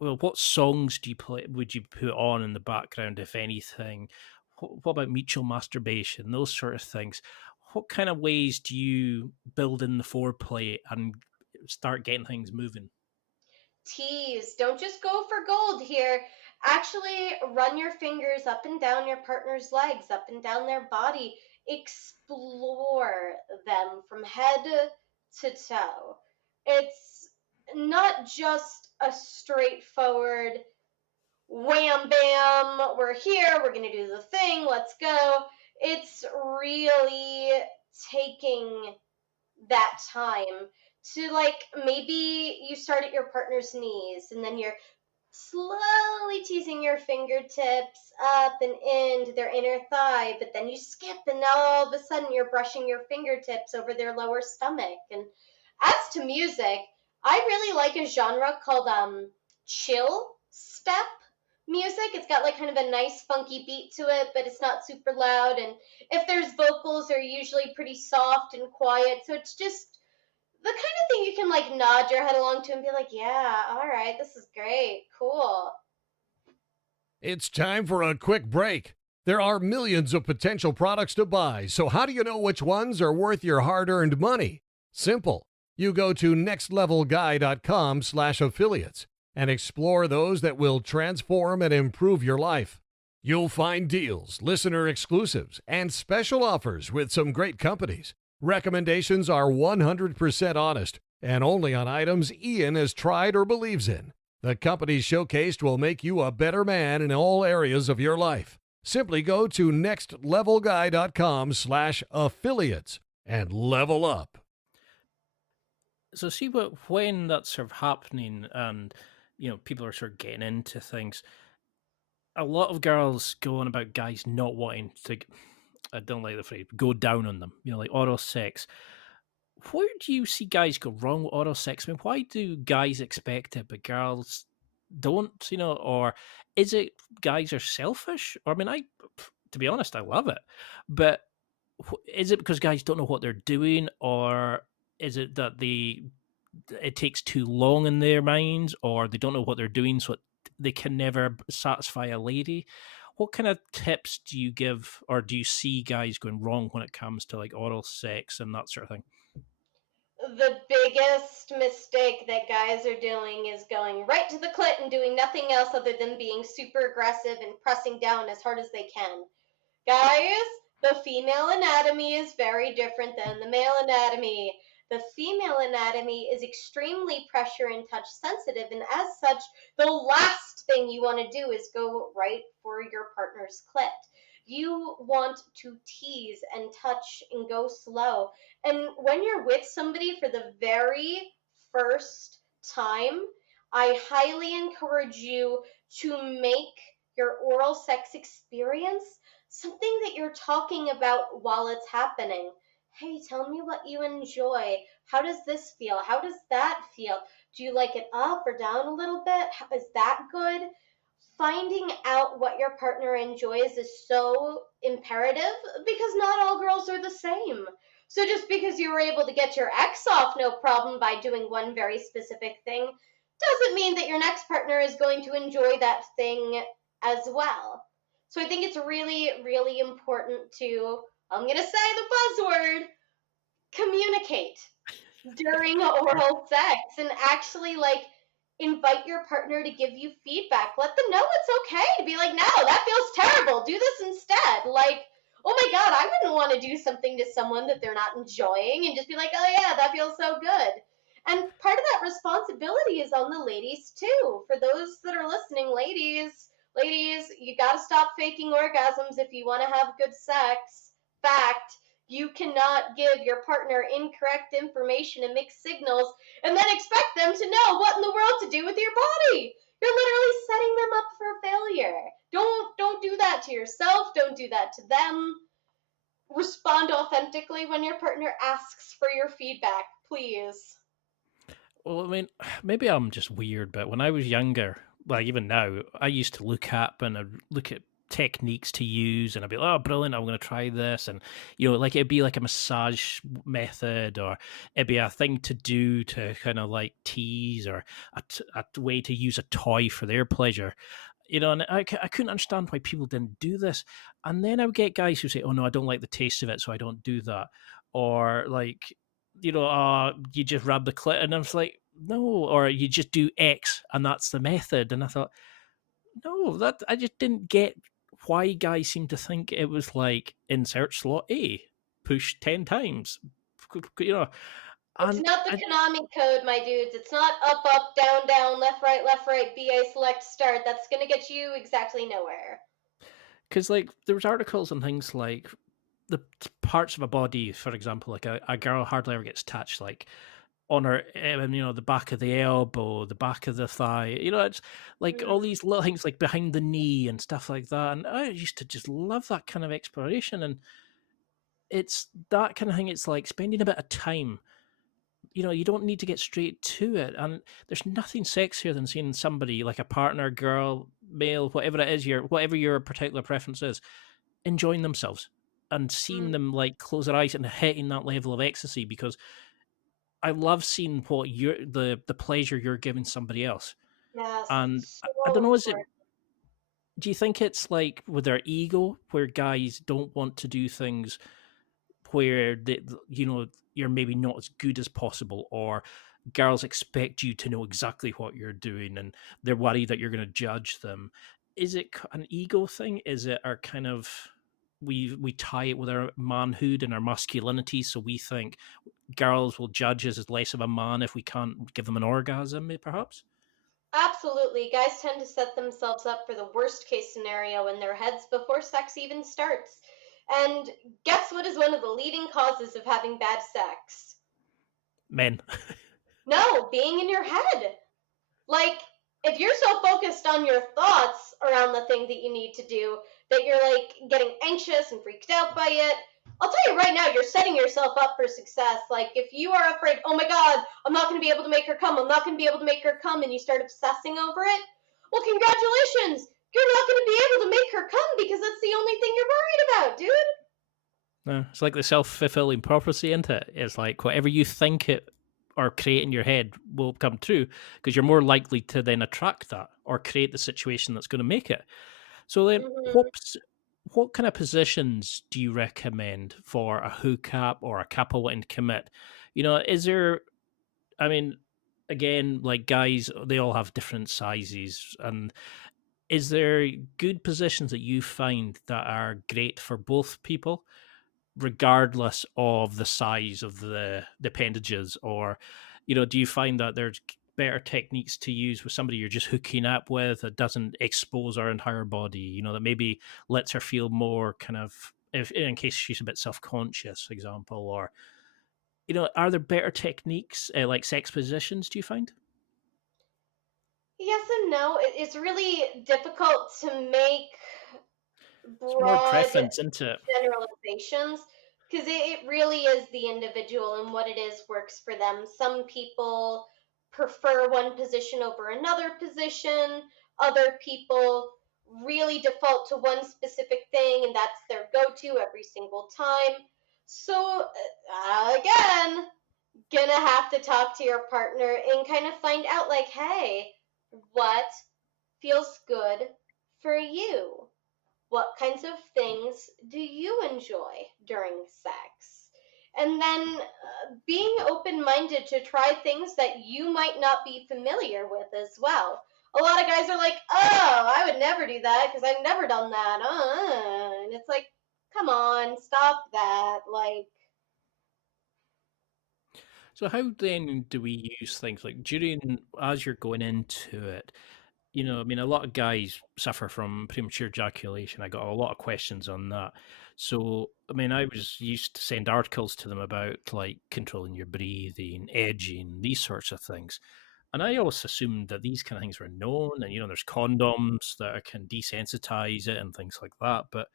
well, what songs do you play? Would you put on in the background, if anything? What about mutual masturbation? Those sort of things. What kind of ways do you build in the foreplay and start getting things moving? Tease. Don't just go for gold here. Actually, run your fingers up and down your partner's legs, up and down their body. Explore them from head to toe. It's not just a straightforward wham bam, we're here, we're going to do the thing, let's go. It's really taking that time to, like, maybe you start at your partner's knees and then you're slowly teasing your fingertips up and into their inner thigh, but then you skip and now all of a sudden you're brushing your fingertips over their lower stomach. And as to music, I really like a genre called chill step music. It's got like kind of a nice funky beat to it, but it's not super loud. And if there's vocals, they're usually pretty soft and quiet. So it's just the kind of thing you can like nod your head along to and be like, yeah, all right, this is great, cool. It's time for a quick break. There are millions of potential products to buy, so how do you know which ones are worth your hard-earned money? Simple. You go to nextlevelguy.com/affiliates and explore those that will transform and improve your life. You'll find deals, listener exclusives, and special offers with some great companies. Recommendations are 100% honest and only on items Ian has tried or believes in. The companies showcased will make you a better man in all areas of your life. Simply go to nextlevelguy.com/affiliates and level up. So see when that's sort of happening, and people are sort of getting into things. A lot of girls go on about guys not wanting to. I don't like the phrase "go down on them." Like oral sex. Where do you see guys go wrong with oral sex? I mean, why do guys expect it but girls don't? Or is it guys are selfish? Or I mean, to be honest, I love it, but is it because guys don't know what they're doing, or is it that it takes too long in their minds, or they don't know what they're doing, so they can never satisfy a lady? What kind of tips do you give, or do you see guys going wrong when it comes to like oral sex and that sort of thing? The biggest mistake that guys are doing is going right to the clit and doing nothing else other than being super aggressive and pressing down as hard as they can. Guys, the female anatomy is very different than the male anatomy. The female anatomy is extremely pressure and touch sensitive, and as such, the last thing you want to do is go right for your partner's clit. You want to tease and touch and go slow. And when you're with somebody for the very first time, I highly encourage you to make your oral sex experience something that you're talking about while it's happening. Hey, tell me what you enjoy. How does this feel? How does that feel? Do you like it up or down a little bit? Is that good? Finding out what your partner enjoys is so imperative because not all girls are the same. So just because you were able to get your ex off no problem by doing one very specific thing doesn't mean that your next partner is going to enjoy that thing as well. So I think it's really, really important to, I'm going to say the buzzword, communicate during oral sex and actually like invite your partner to give you feedback. Let them know it's okay to be like, no, that feels terrible. Do this instead. Like, oh my God, I wouldn't want to do something to someone that they're not enjoying and just be like, oh yeah, that feels so good. And part of that responsibility is on the ladies too. For those that are listening, ladies, you got to stop faking orgasms if you want to have good sex. Fact. You cannot give your partner incorrect information and mixed signals and then expect them to know what in the world to do with your body. You're literally setting them up for failure. Don't do that to yourself. Don't do that to them. Respond authentically when your partner asks for your feedback, please. Well, I mean, maybe I'm just weird, but when I was younger, like even now, I used to look at techniques to use, and I'd be like, oh, brilliant, I'm going to try this. And, like it'd be like a massage method, or it'd be a thing to do to kind of like tease, or a way to use a toy for their pleasure. And I couldn't understand why people didn't do this. And then I would get guys who say, oh, no, I don't like the taste of it, so I don't do that. Or like, you just rub the clit. And I was like, no, or you just do X and that's the method. And I thought, no, that I just didn't get why guys seem to think it was like insert slot A, push 10 times. It's not the Konami code, my dudes. It's not up, up, down, down, left, right, BA, select, start. That's going to get you exactly nowhere. Because, like, there was articles and things like the parts of a body, for example, like a girl hardly ever gets touched, like on her, the back of the elbow, the back of the thigh. It's like all these little things like behind the knee and stuff like that. And I used to just love that kind of exploration. And it's that kind of thing. It's like spending a bit of time. You don't need to get straight to it. And there's nothing sexier than seeing somebody, like a partner, girl, male, whatever it is, whatever your particular preference is, enjoying themselves and seeing them like close their eyes and hitting that level of ecstasy, because I love seeing what the pleasure you're giving somebody else. Yes, and so I don't know, do you think it's like with their ego, where guys don't want to do things where you're maybe not as good as possible, or girls expect you to know exactly what you're doing and they're worried that you're going to judge them? Is it an ego thing? Is it our kind of we tie it with our manhood and our masculinity, so we think girls will judge us as less of a man if we can't give them an orgasm, perhaps? Absolutely. Guys tend to set themselves up for the worst case scenario in their heads before sex even starts. And guess what is one of the leading causes of having bad sex? Men. No, being in your head. Like, if you're so focused on your thoughts around the thing that you need to do that you're like getting anxious and freaked out by it, I'll tell you right now, you're setting yourself up for success. Like, if you are afraid, oh my God, I'm not going to be able to make her come, and you start obsessing over it, well, congratulations. You're not going to be able to make her come because that's the only thing you're worried about, dude. No, it's like the self-fulfilling prophecy, isn't it? It's like whatever you think it or create in your head will come true, because you're more likely to then attract that or create the situation that's going to make it. So then, what kind of positions do you recommend for a hookup or a couple wanting to commit? Is there, again, like guys, they all have different sizes. And is there good positions that you find that are great for both people, regardless of the size of the appendages? Or, do you find that there's better techniques to use with somebody you're just hooking up with that doesn't expose our entire body, that maybe lets her feel more kind of, in case she's a bit self-conscious, for example? Or, are there better techniques, like sex positions, do you find? Yes and no. It's really difficult to make broad preference into generalizations, because it really is the individual and what it is works for them. Some people prefer one position over another position. Other people really default to one specific thing and that's their go-to every single time. So again, gonna have to talk to your partner and kind of find out, like, hey, what feels good for you? What kinds of things do you enjoy during sex? And then being open-minded to try things that you might not be familiar with as well. A lot of guys are like, oh, I would never do that because I've never done that. And it's like, come on, stop that. Like, so how then do we use things like as you're going into it? A lot of guys suffer from premature ejaculation. I got a lot of questions on that. So, I was used to send articles to them about like controlling your breathing, edging, these sorts of things. And I always assumed that these kind of things were known, and there's condoms that can desensitize it and things like that. But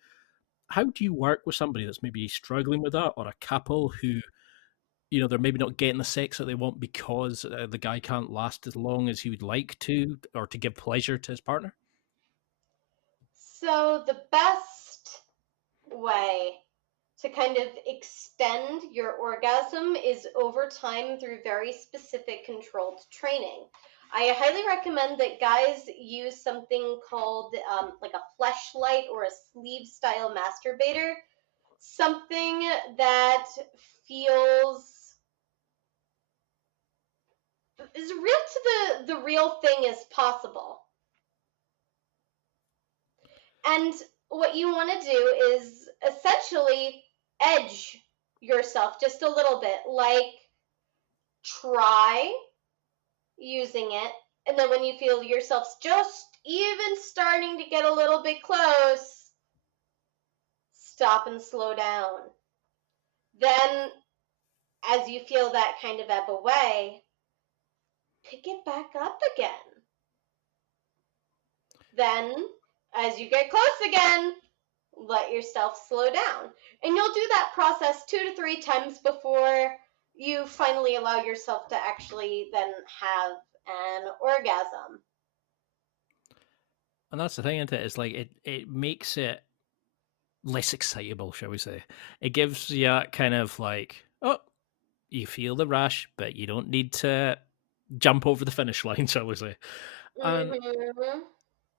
how do you work with somebody that's maybe struggling with that, or a couple who they're maybe not getting the sex that they want because the guy can't last as long as he would like to, or to give pleasure to his partner? So the best way to kind of extend your orgasm is over time through very specific controlled training. I highly recommend that guys use something called like a fleshlight or a sleeve style masturbator, something that feels as real to the real thing as possible. And what you want to do is essentially edge yourself just a little bit, like try using it, and then when you feel yourself just even starting to get a little bit close, stop and slow down. Then, as you feel that kind of ebb away, pick it back up again. Then, as you get close again, let yourself slow down. And you'll do that process 2 to 3 times before you finally allow yourself to actually then have an orgasm. And that's the thing, isn't it? It's like it makes it less excitable, shall we say. It gives you that kind of like, oh, you feel the rush, but you don't need to jump over the finish line, shall we say. And Mm-hmm.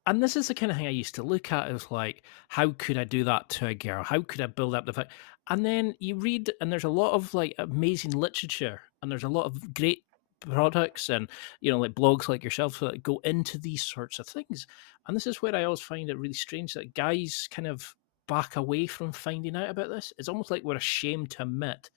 and this is the kind of thing I used to look at as like, how could I do that to a girl? How could I build up the fact? And then you read, and there's a lot of like amazing literature, and there's a lot of great products, and like blogs like yourself that go into these sorts of things. And this is where I always find it really strange that guys kind of back away from finding out about this. It's almost like we're ashamed to admit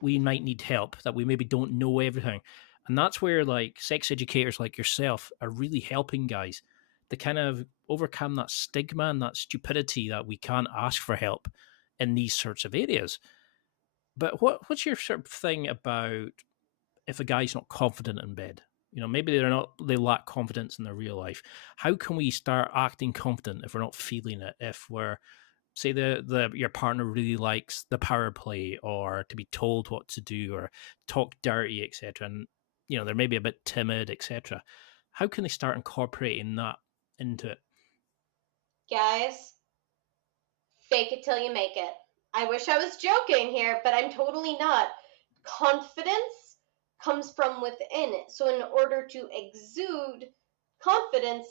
we might need help, that we maybe don't know everything. And that's where like sex educators like yourself are really helping guys to kind of overcome that stigma and that stupidity that we can't ask for help in these sorts of areas. But what's your sort of thing about if a guy's not confident in bed? Maybe they lack confidence in their real life. How can we start acting confident if we're not feeling it? If we're, say, your partner really likes the power play or to be told what to do or talk dirty, etc., and they're maybe a bit timid, etc. How can they start incorporating that into it? Guys, fake it till you make it. I wish I was joking here, but I'm totally not. Confidence comes from within. So in order to exude confidence,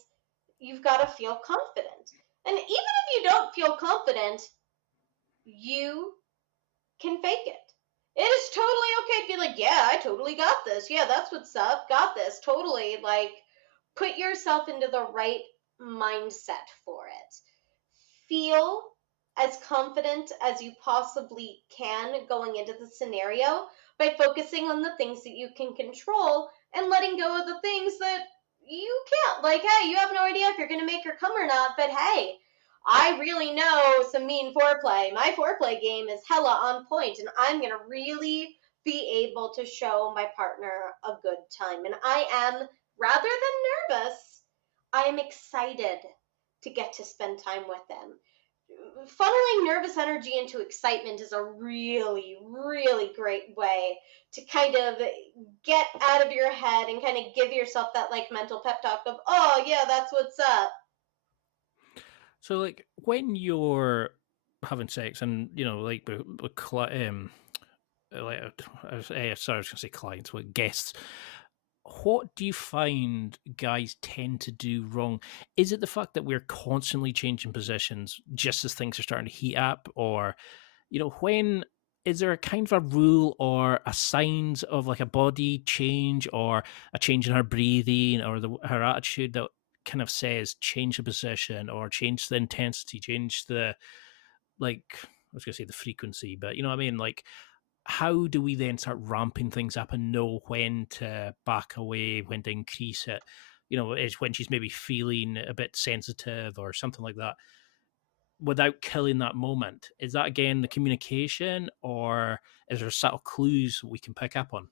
you've got to feel confident. And even if you don't feel confident, you can fake it. It is totally okay to be like, yeah, I totally got this. Yeah, that's what's up. Got this. Totally. Like, put yourself into the right mindset for it. Feel as confident as you possibly can going into the scenario by focusing on the things that you can control and letting go of the things that you can't. Like, hey, you have no idea if you're going to make her come or not, but hey, I really know some mean foreplay. My foreplay game is hella on point, and I'm going to really be able to show my partner a good time. And I am, rather than nervous, I am excited to get to spend time with them. Funneling nervous energy into excitement is a really, really great way to kind of get out of your head and kind of give yourself that like mental pep talk of, oh yeah, that's what's up. So, like, when you're having sex, and like sorry, I was going to say clients, with guests, what do you find guys tend to do wrong? Is it the fact that we're constantly changing positions just as things are starting to heat up, or when is there a kind of a rule or a signs of like a body change or a change in her breathing or her attitude that kind of says change the position or change the intensity, change the, like, I was gonna say the frequency, but you know what I mean? Like, how do we then start ramping things up and know when to back away, when to increase it? Is when she's maybe feeling a bit sensitive or something like that, without killing that moment. Is that again the communication, or is there subtle clues we can pick up on?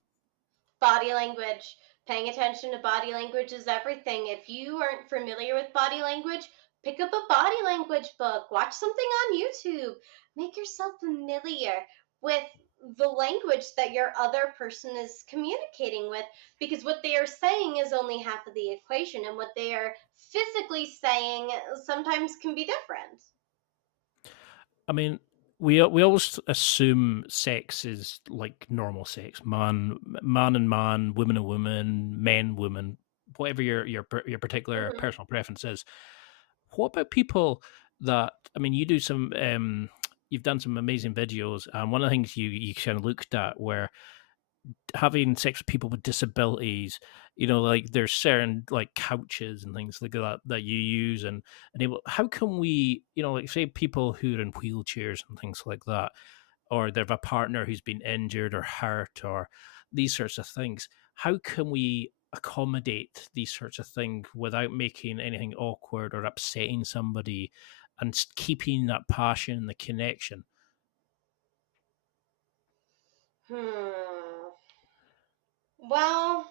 Body language. Paying attention to body language is everything. If you aren't familiar with body language, pick up a body language book, watch something on YouTube, make yourself familiar with the language that your other person is communicating with, because what they are saying is only half of the equation, and what they are physically saying sometimes can be different. I mean, we always assume sex is like normal sex, man and man, woman and woman, men woman, whatever your particular Mhm. personal preference is. What about people that, I mean, you do some you've done some amazing videos, and one of the things you kind of looked at were having sex with people with disabilities. You know, like there's certain like couches and things like that that you use, and able, how can we, you know, like say people who are in wheelchairs and things like that, or they have a partner who's been injured or hurt or these sorts of things, how can we accommodate these sorts of things without making anything awkward or upsetting somebody, and keeping that passion and the connection? Hmm. Well,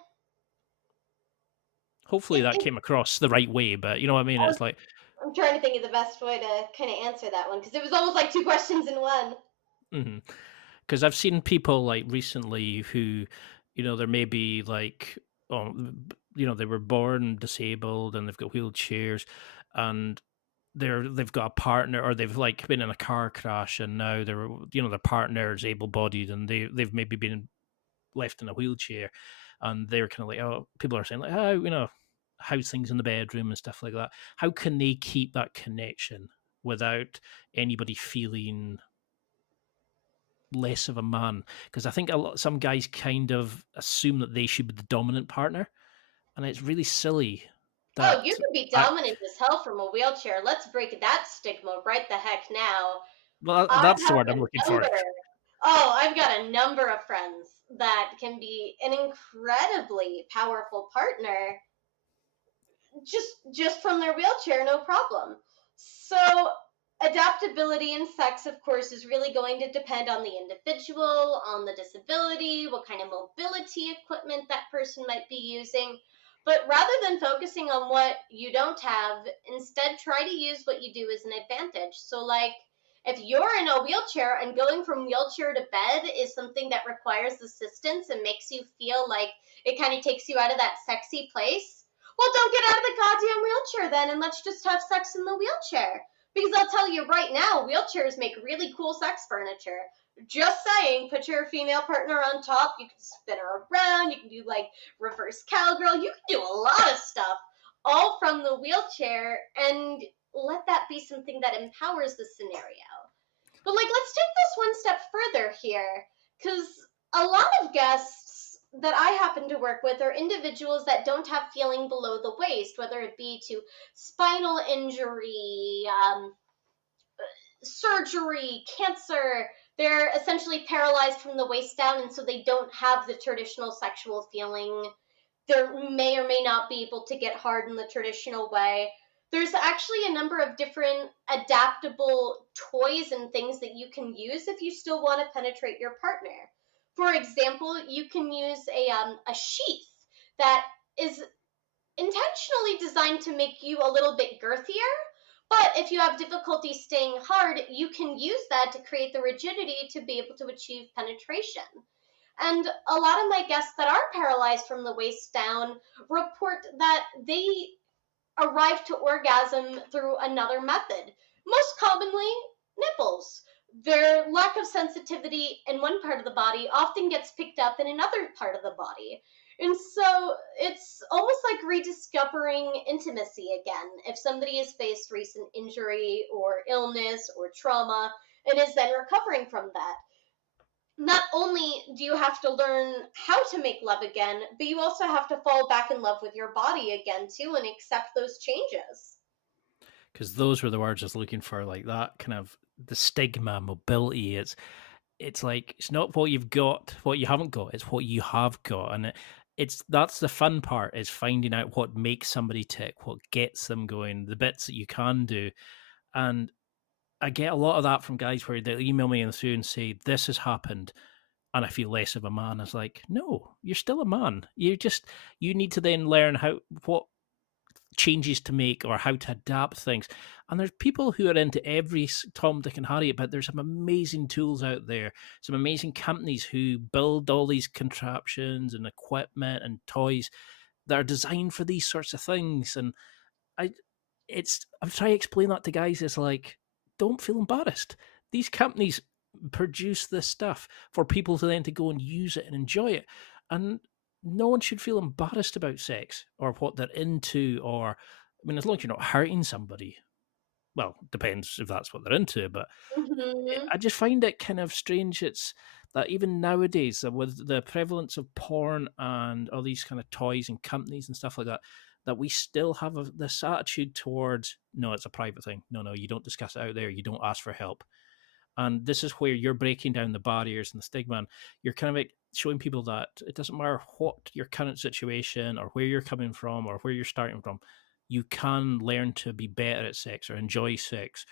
Hopefully it, that it, came across the right way, but you know what I mean, I was, it's like, I'm trying to think of the best way to kind of answer that one, because it was almost like two questions in one. because I've seen people like recently who, you know, there may be like, oh, you know, they were born disabled and they've got wheelchairs, and they've got a partner, or they've like been in a car crash and now they're, you know, their partner is able-bodied and they've maybe been left in a wheelchair, and they're kind of like, oh, people are saying like, oh, you know, how's things in the bedroom and stuff like that. How can they keep that connection without anybody feeling less of a man? Because I think some guys kind of assume that they should be the dominant partner, and it's really silly Oh, that you can be I, dominant as hell from a wheelchair. Let's break that stigma right the heck now. well, I that's the have word I'm looking a for. number. Oh, I've got a number of friends that can be an incredibly powerful partner just from their wheelchair, no problem. So adaptability in sex, of course, is really going to depend on the individual, on the disability, what kind of mobility equipment that person might be using. But rather than focusing on what you don't have, instead try to use what you do as an advantage. So, like, if you're in a wheelchair and going from wheelchair to bed is something that requires assistance and makes you feel like it kind of takes you out of that sexy place, well, don't get out of the goddamn wheelchair then, and let's just have sex in the wheelchair. Because I'll tell you right now, wheelchairs make really cool sex furniture. Just saying, put your female partner on top, you can spin her around, you can do like reverse cowgirl, you can do a lot of stuff, all from the wheelchair, and let that be something that empowers the scenario. But like, let's take this one step further here, because a lot of guests that I happen to work with are individuals that don't have feeling below the waist, whether it be to spinal injury, surgery, cancer. They're essentially paralyzed from the waist down, and so they don't have the traditional sexual feeling. They may or may not be able to get hard in the traditional way. There's actually a number of different adaptable toys and things that you can use if you still want to penetrate your partner. For example, you can use a sheath that is intentionally designed to make you a little bit girthier. But if you have difficulty staying hard, you can use that to create the rigidity to be able to achieve penetration. And a lot of my guests that are paralyzed from the waist down report that they arrive to orgasm through another method, most commonly nipples. Their lack of sensitivity in one part of the body often gets picked up in another part of the body. And so it's almost like rediscovering intimacy again. If somebody has faced recent injury or illness or trauma and is then recovering from that, not only do you have to learn how to make love again, but you also have to fall back in love with your body again too and accept those changes. Because those were the words I was looking for, like that kind of the stigma, mobility. It's like it's not what you've got, what you haven't got. It's what you have got, and it's that's the fun part, is finding out what makes somebody tick, what gets them going, the bits that you can do. And I get a lot of that from guys where they'll email me and through and say this has happened, and I feel less of a man. It's like, no, you're still a man. You need to then learn how what changes to make or how to adapt things. And there's people who are into every Tom, Dick, and Harry, but there's some amazing tools out there, some amazing companies who build all these contraptions and equipment and toys that are designed for these sorts of things. And I, I'm trying to explain that to guys. It's like, don't feel embarrassed. These companies produce this stuff for people to then to go and use it and enjoy it. And no one should feel embarrassed about sex or what they're into, or I mean, as long as you're not hurting somebody. Well, depends if that's what they're into, but Mm-hmm. I just find it kind of strange. It's that even nowadays, with the prevalence of porn and all these kind of toys and companies and stuff like that, that we still have this attitude towards, no, it's a private thing. No, you don't discuss it out there. You don't ask for help. And this is where you're breaking down the barriers and the stigma. And you're kind of like showing people that it doesn't matter what your current situation or where you're coming from or where you're starting from, you can learn to be better at sex or enjoy sex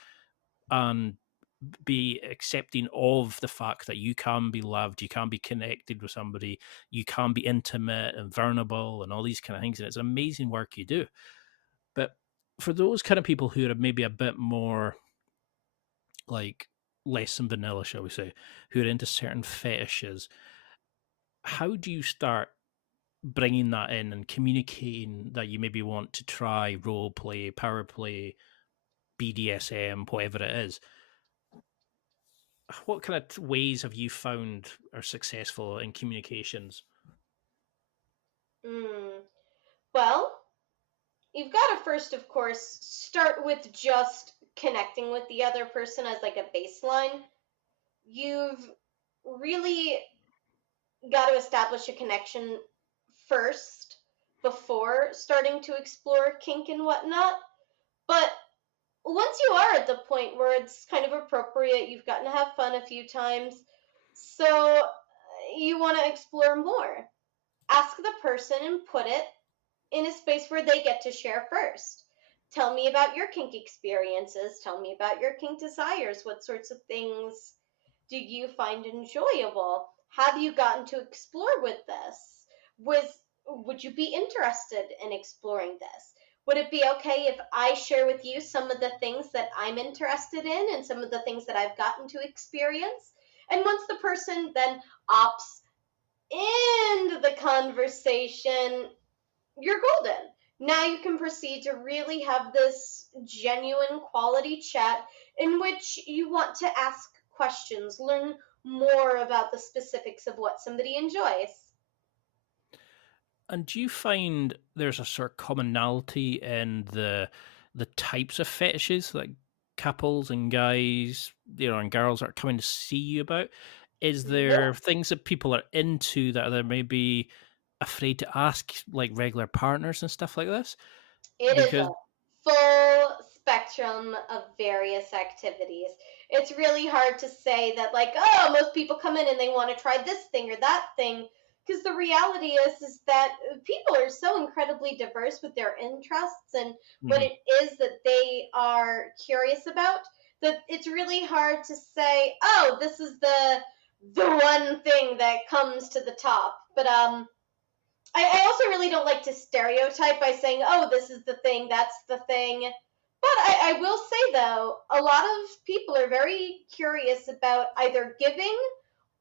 and be accepting of the fact that you can be loved, you can be connected with somebody, you can be intimate and vulnerable and all these kind of things. And it's amazing work you do. But for those kind of people who are maybe a bit more like less than vanilla, shall we say, who are into certain fetishes, how do you start bringing that in and communicating that you maybe want to try role play, power play, BDSM, whatever it is? What kind of ways have you found are successful in communications? Well, you've got to first, of course, start with just connecting with the other person as like a baseline. You've really got to establish a connection first before starting to explore kink and whatnot. But once you are at the point where it's kind of appropriate, you've gotten to have fun a few times, so you want to explore more. Ask the person and put it in a space where they get to share first. Tell me about your kink experiences. Tell me about your kink desires. What sorts of things do you find enjoyable? Have you gotten to explore with this? Would you be interested in exploring this? Would it be okay if I share with you some of the things that I'm interested in and some of the things that I've gotten to experience? And once the person then opts into the conversation, you're golden. Now you can proceed to really have this genuine quality chat in which you want to ask questions, learn more about the specifics of what somebody enjoys. And do you find there's a sort of commonality in the types of fetishes that couples and guys, and girls are coming to see you about? Is there Yeah, things that people are into that they're maybe afraid to ask, like regular partners and stuff like this? it is Because a full spectrum of various activities. It's really hard to say that, like, oh, most people come in and they want to try this thing or that thing, because the reality is that people are so incredibly diverse with their interests and what Mhm. it is that they are curious about, that it's really hard to say, oh, this is the one thing that comes to the top. But I also really don't like to stereotype by saying, oh, this is the thing, that's the thing. But I will say, though, a lot of people are very curious about either giving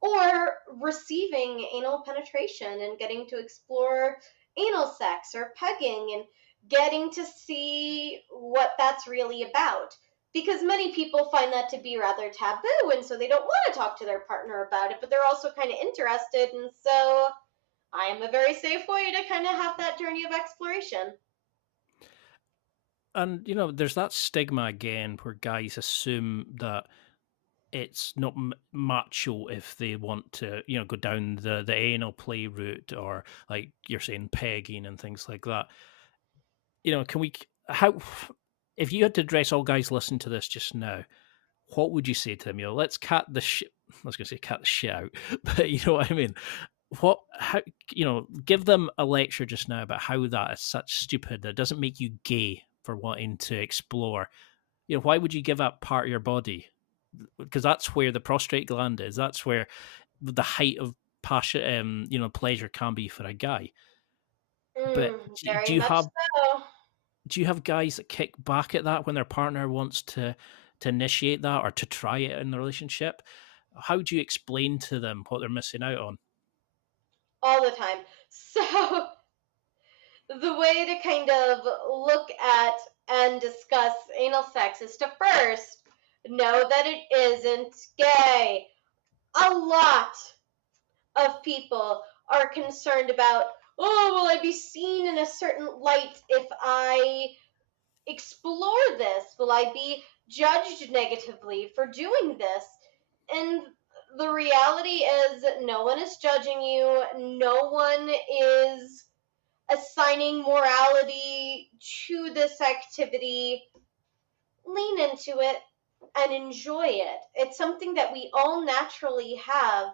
or receiving anal penetration and getting to explore anal sex or pegging and getting to see what that's really about. Because many people find that to be rather taboo, and so they don't want to talk to their partner about it, but they're also kind of interested, and so I'm a very safe way to kind of have that journey of exploration. And there's that stigma again where guys assume that it's not macho if they want to, go down the anal play route, or like you're saying, pegging and things like that. Can we how if you had to address all guys listening to this just now, what would you say to them? Let's cut the shit. I was going to say cut the shit out, but you know what I mean. How give them a lecture just now about how that is such stupid that doesn't make you gay for wanting to explore. Why would you give up part of your body? Because that's where the prostrate gland is. That's where the height of passion, pleasure can be for a guy. But Very do you much have so. do you have guys that kick back at that when their partner wants to initiate that or to try it in the relationship? How do you explain to them what they're missing out on? All the time. So the way to kind of look at and discuss anal sex is to first know that it isn't gay. A lot of people are concerned about, oh, will I be seen in a certain light if I explore this? Will I be judged negatively for doing this? And the reality is, no one is judging you. No one is assigning morality to this activity. Lean into it and enjoy it. It's something that we all naturally have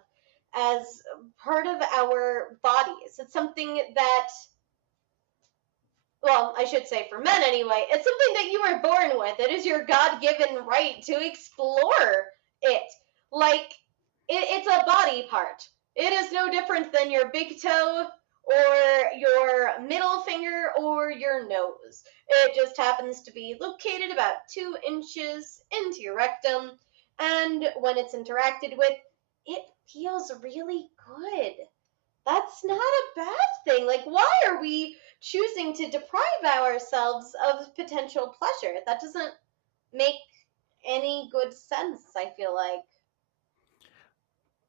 as part of our bodies. It's something that, well, I should say for men anyway, it's something that you were born with. It is your God-given right to explore it. Like, it's a body part. It is no different than your big toe or your middle finger or your nose. It just happens to be located about 2 inches into your rectum, and when it's interacted with, it feels really good. That's not a bad thing. Like, why are we choosing to deprive ourselves of potential pleasure? That doesn't make any good sense, I feel like.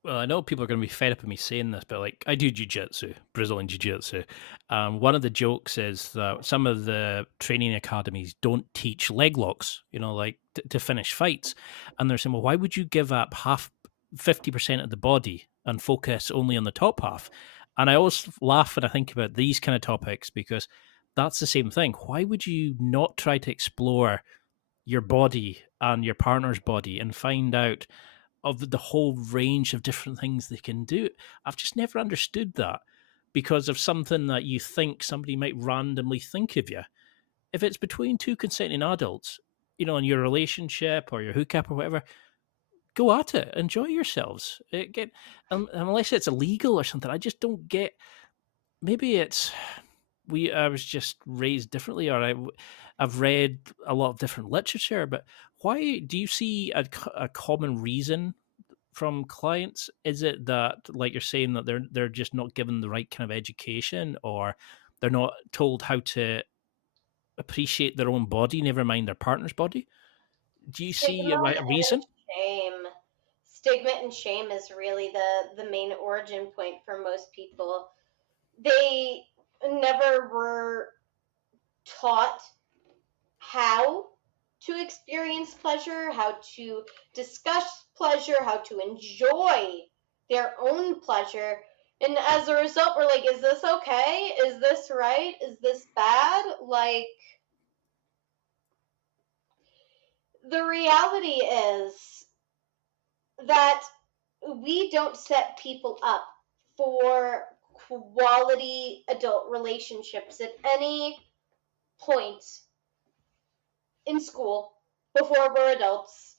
Well, I know people are going to be fed up with me saying this, but like I do jiu-jitsu, Brazilian jiu-jitsu. One of the jokes is that some of the training academies don't teach leg locks, like to finish fights. And they're saying, well, why would you give up 50% of the body and focus only on the top half? And I always laugh when I think about these kind of topics because that's the same thing. Why would you not try to explore your body and your partner's body and find out of the whole range of different things they can do? I've just never understood that because of something that you think somebody might randomly think of you. If it's between two consenting adults, in your relationship or your hookup or whatever, go at it, enjoy yourselves. Unless it's illegal or something, I just don't get. Maybe I was just raised differently, or I've read a lot of different literature. But why do you see a common reason from clients? Is it that, like you're saying, that they're just not given the right kind of education, or they're not told how to appreciate their own body, never mind their partner's body? Do you see a reason? Shame. Stigma and shame is really the main origin point for most people. They never were taught how to experience pleasure, how to discuss pleasure, how to enjoy their own pleasure. And as a result, we're like, is this okay? Is this right? Is this bad? Like, the reality is that we don't set people up for quality adult relationships at any point in school before we're adults.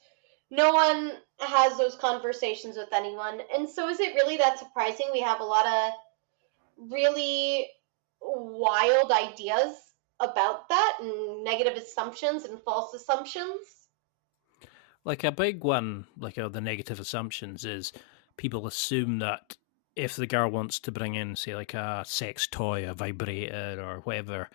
No one has those conversations with anyone. And so is it really that surprising we have a lot of really wild ideas about that and negative assumptions and false assumptions? Like a big one, like the negative assumptions is people assume that if the girl wants to bring in, say, like a sex toy, a vibrator or whatever,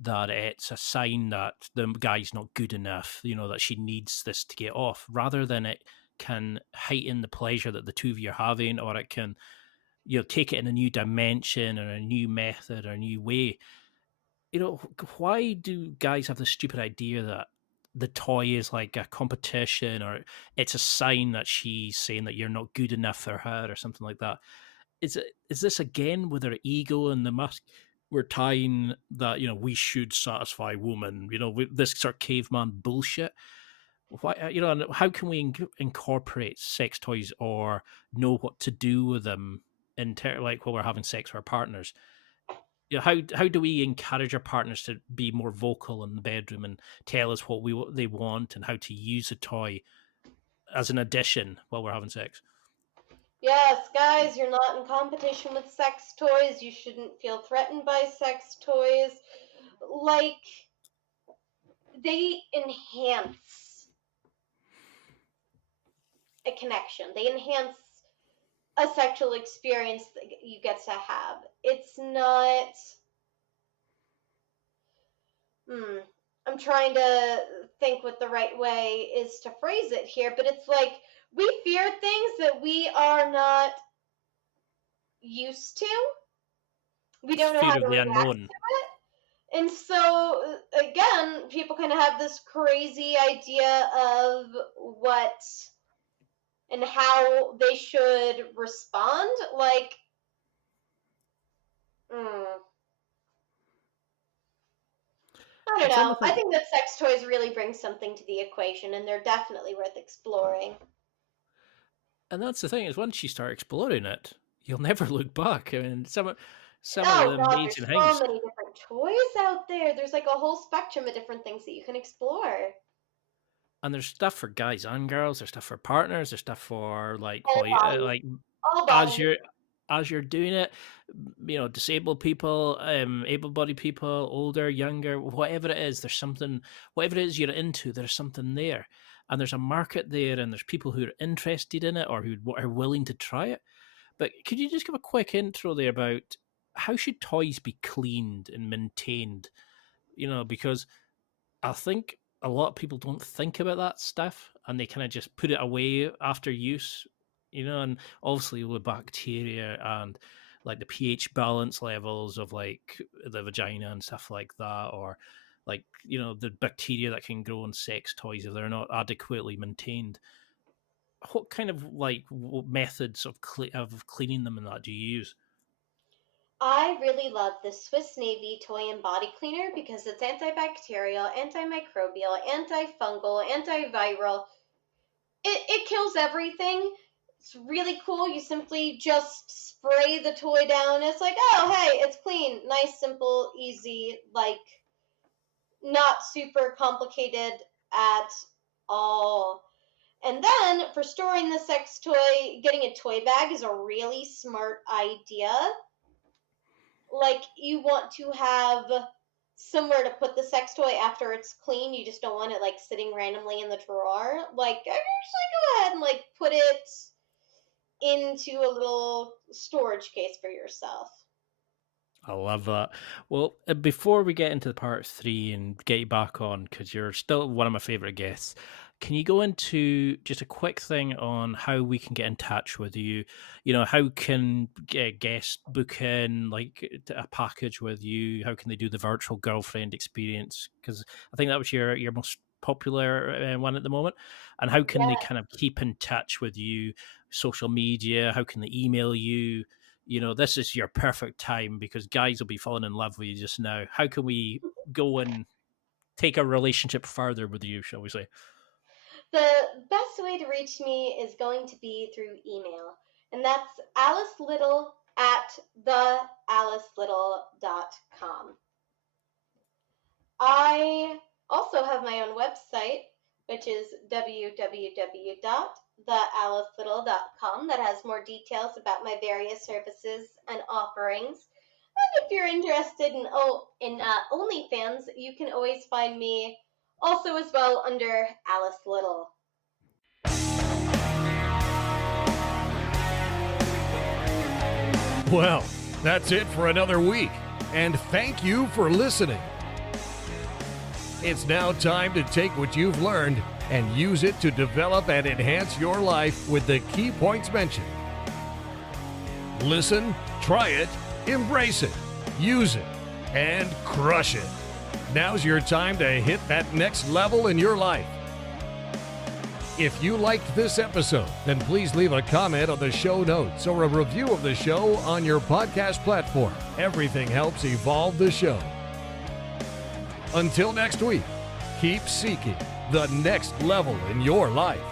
that it's a sign that the guy's not good enough, that she needs this to get off, rather than it can heighten the pleasure that the two of you are having, or it can, take it in a new dimension or a new method or a new way. Why do guys have this stupid idea that the toy is like a competition, or it's a sign that she's saying that you're not good enough for her or something like that? Is this again with their ego and the mask? We're tying that, we should satisfy women, with this sort of caveman bullshit. Why, and how can we incorporate sex toys or know what to do with them like while we're having sex with our partners? How do we encourage our partners to be more vocal in the bedroom and tell us what they want and how to use a toy as an addition while we're having sex? Yes, guys, you're not in competition with sex toys. You shouldn't feel threatened by sex toys. Like, they enhance a connection. They enhance a sexual experience that you get to have. It's not. I'm trying to think what the right way is to phrase it here, but it's like we fear things that we are not used to. We don't know how Fear to of the react unknown. to it. And so, again, people kind of have this crazy idea of what and how they should respond. Like, I don't know. I think that sex toys really bring something to the equation, and they're definitely worth exploring. And that's the thing, is once you start exploring it, you'll never look back. I mean, some of the God, amazing there's things. so many different toys out there. There's like a whole spectrum of different things that you can explore. And there's stuff for guys and girls. There's stuff for partners. There's stuff for like All as you're doing it, disabled people, able-bodied people, older, younger, whatever it is. There's something, whatever it is you're into. There's something there, and there's a market there, and there's people who are interested in it or who are willing to try it. But could you just give a quick intro there about how should toys be cleaned and maintained? Because I think a lot of people don't think about that stuff, and they kind of just put it away after use, and obviously with bacteria and like the pH balance levels of like the vagina and stuff like that, or like, the bacteria that can grow in sex toys if they're not adequately maintained. What kind of like methods of cleaning them and that do you use? I really love the Swiss Navy toy and body cleaner because it's antibacterial, antimicrobial, antifungal, antiviral. It kills everything. It's really cool. You simply just spray the toy down. It's like, oh, hey, it's clean. Nice, simple, easy, like not super complicated at all. And then for storing the sex toy, getting a toy bag is a really smart idea. Like, you want to have somewhere to put the sex toy after it's clean. You just don't want it like sitting randomly in the drawer. Like, I usually go ahead and like put it into a little storage case for yourself. I love that. Well, before we get into part 3 and get you back on, because you're still one of my favorite guests, can you go into just a quick thing on how we can get in touch with you? How can guests book in like a package with you? How can they do the virtual girlfriend experience? Because I think that was your most popular one at the moment. And how can they kind of keep in touch with you? Social media? How can they email you? This is your perfect time because guys will be falling in love with you just now. How can we go and take a relationship further with you, shall we say? The best way to reach me is going to be through email, and that's alicelittle@thealicelittle.com. I also have my own website, which is www.thealicelittle.com, that has more details about my various services and offerings. And if you're interested in OnlyFans, you can always find me also as well under Alice Little. Well, that's it for another week, and thank you for listening. It's now time to take what you've learned and use it to develop and enhance your life with the key points mentioned. Listen, try it, embrace it, use it, and crush it. Now's your time to hit that next level in your life. If you liked this episode, then please leave a comment on the show notes or a review of the show on your podcast platform. Everything helps evolve the show. Until next week, keep seeking the next level in your life.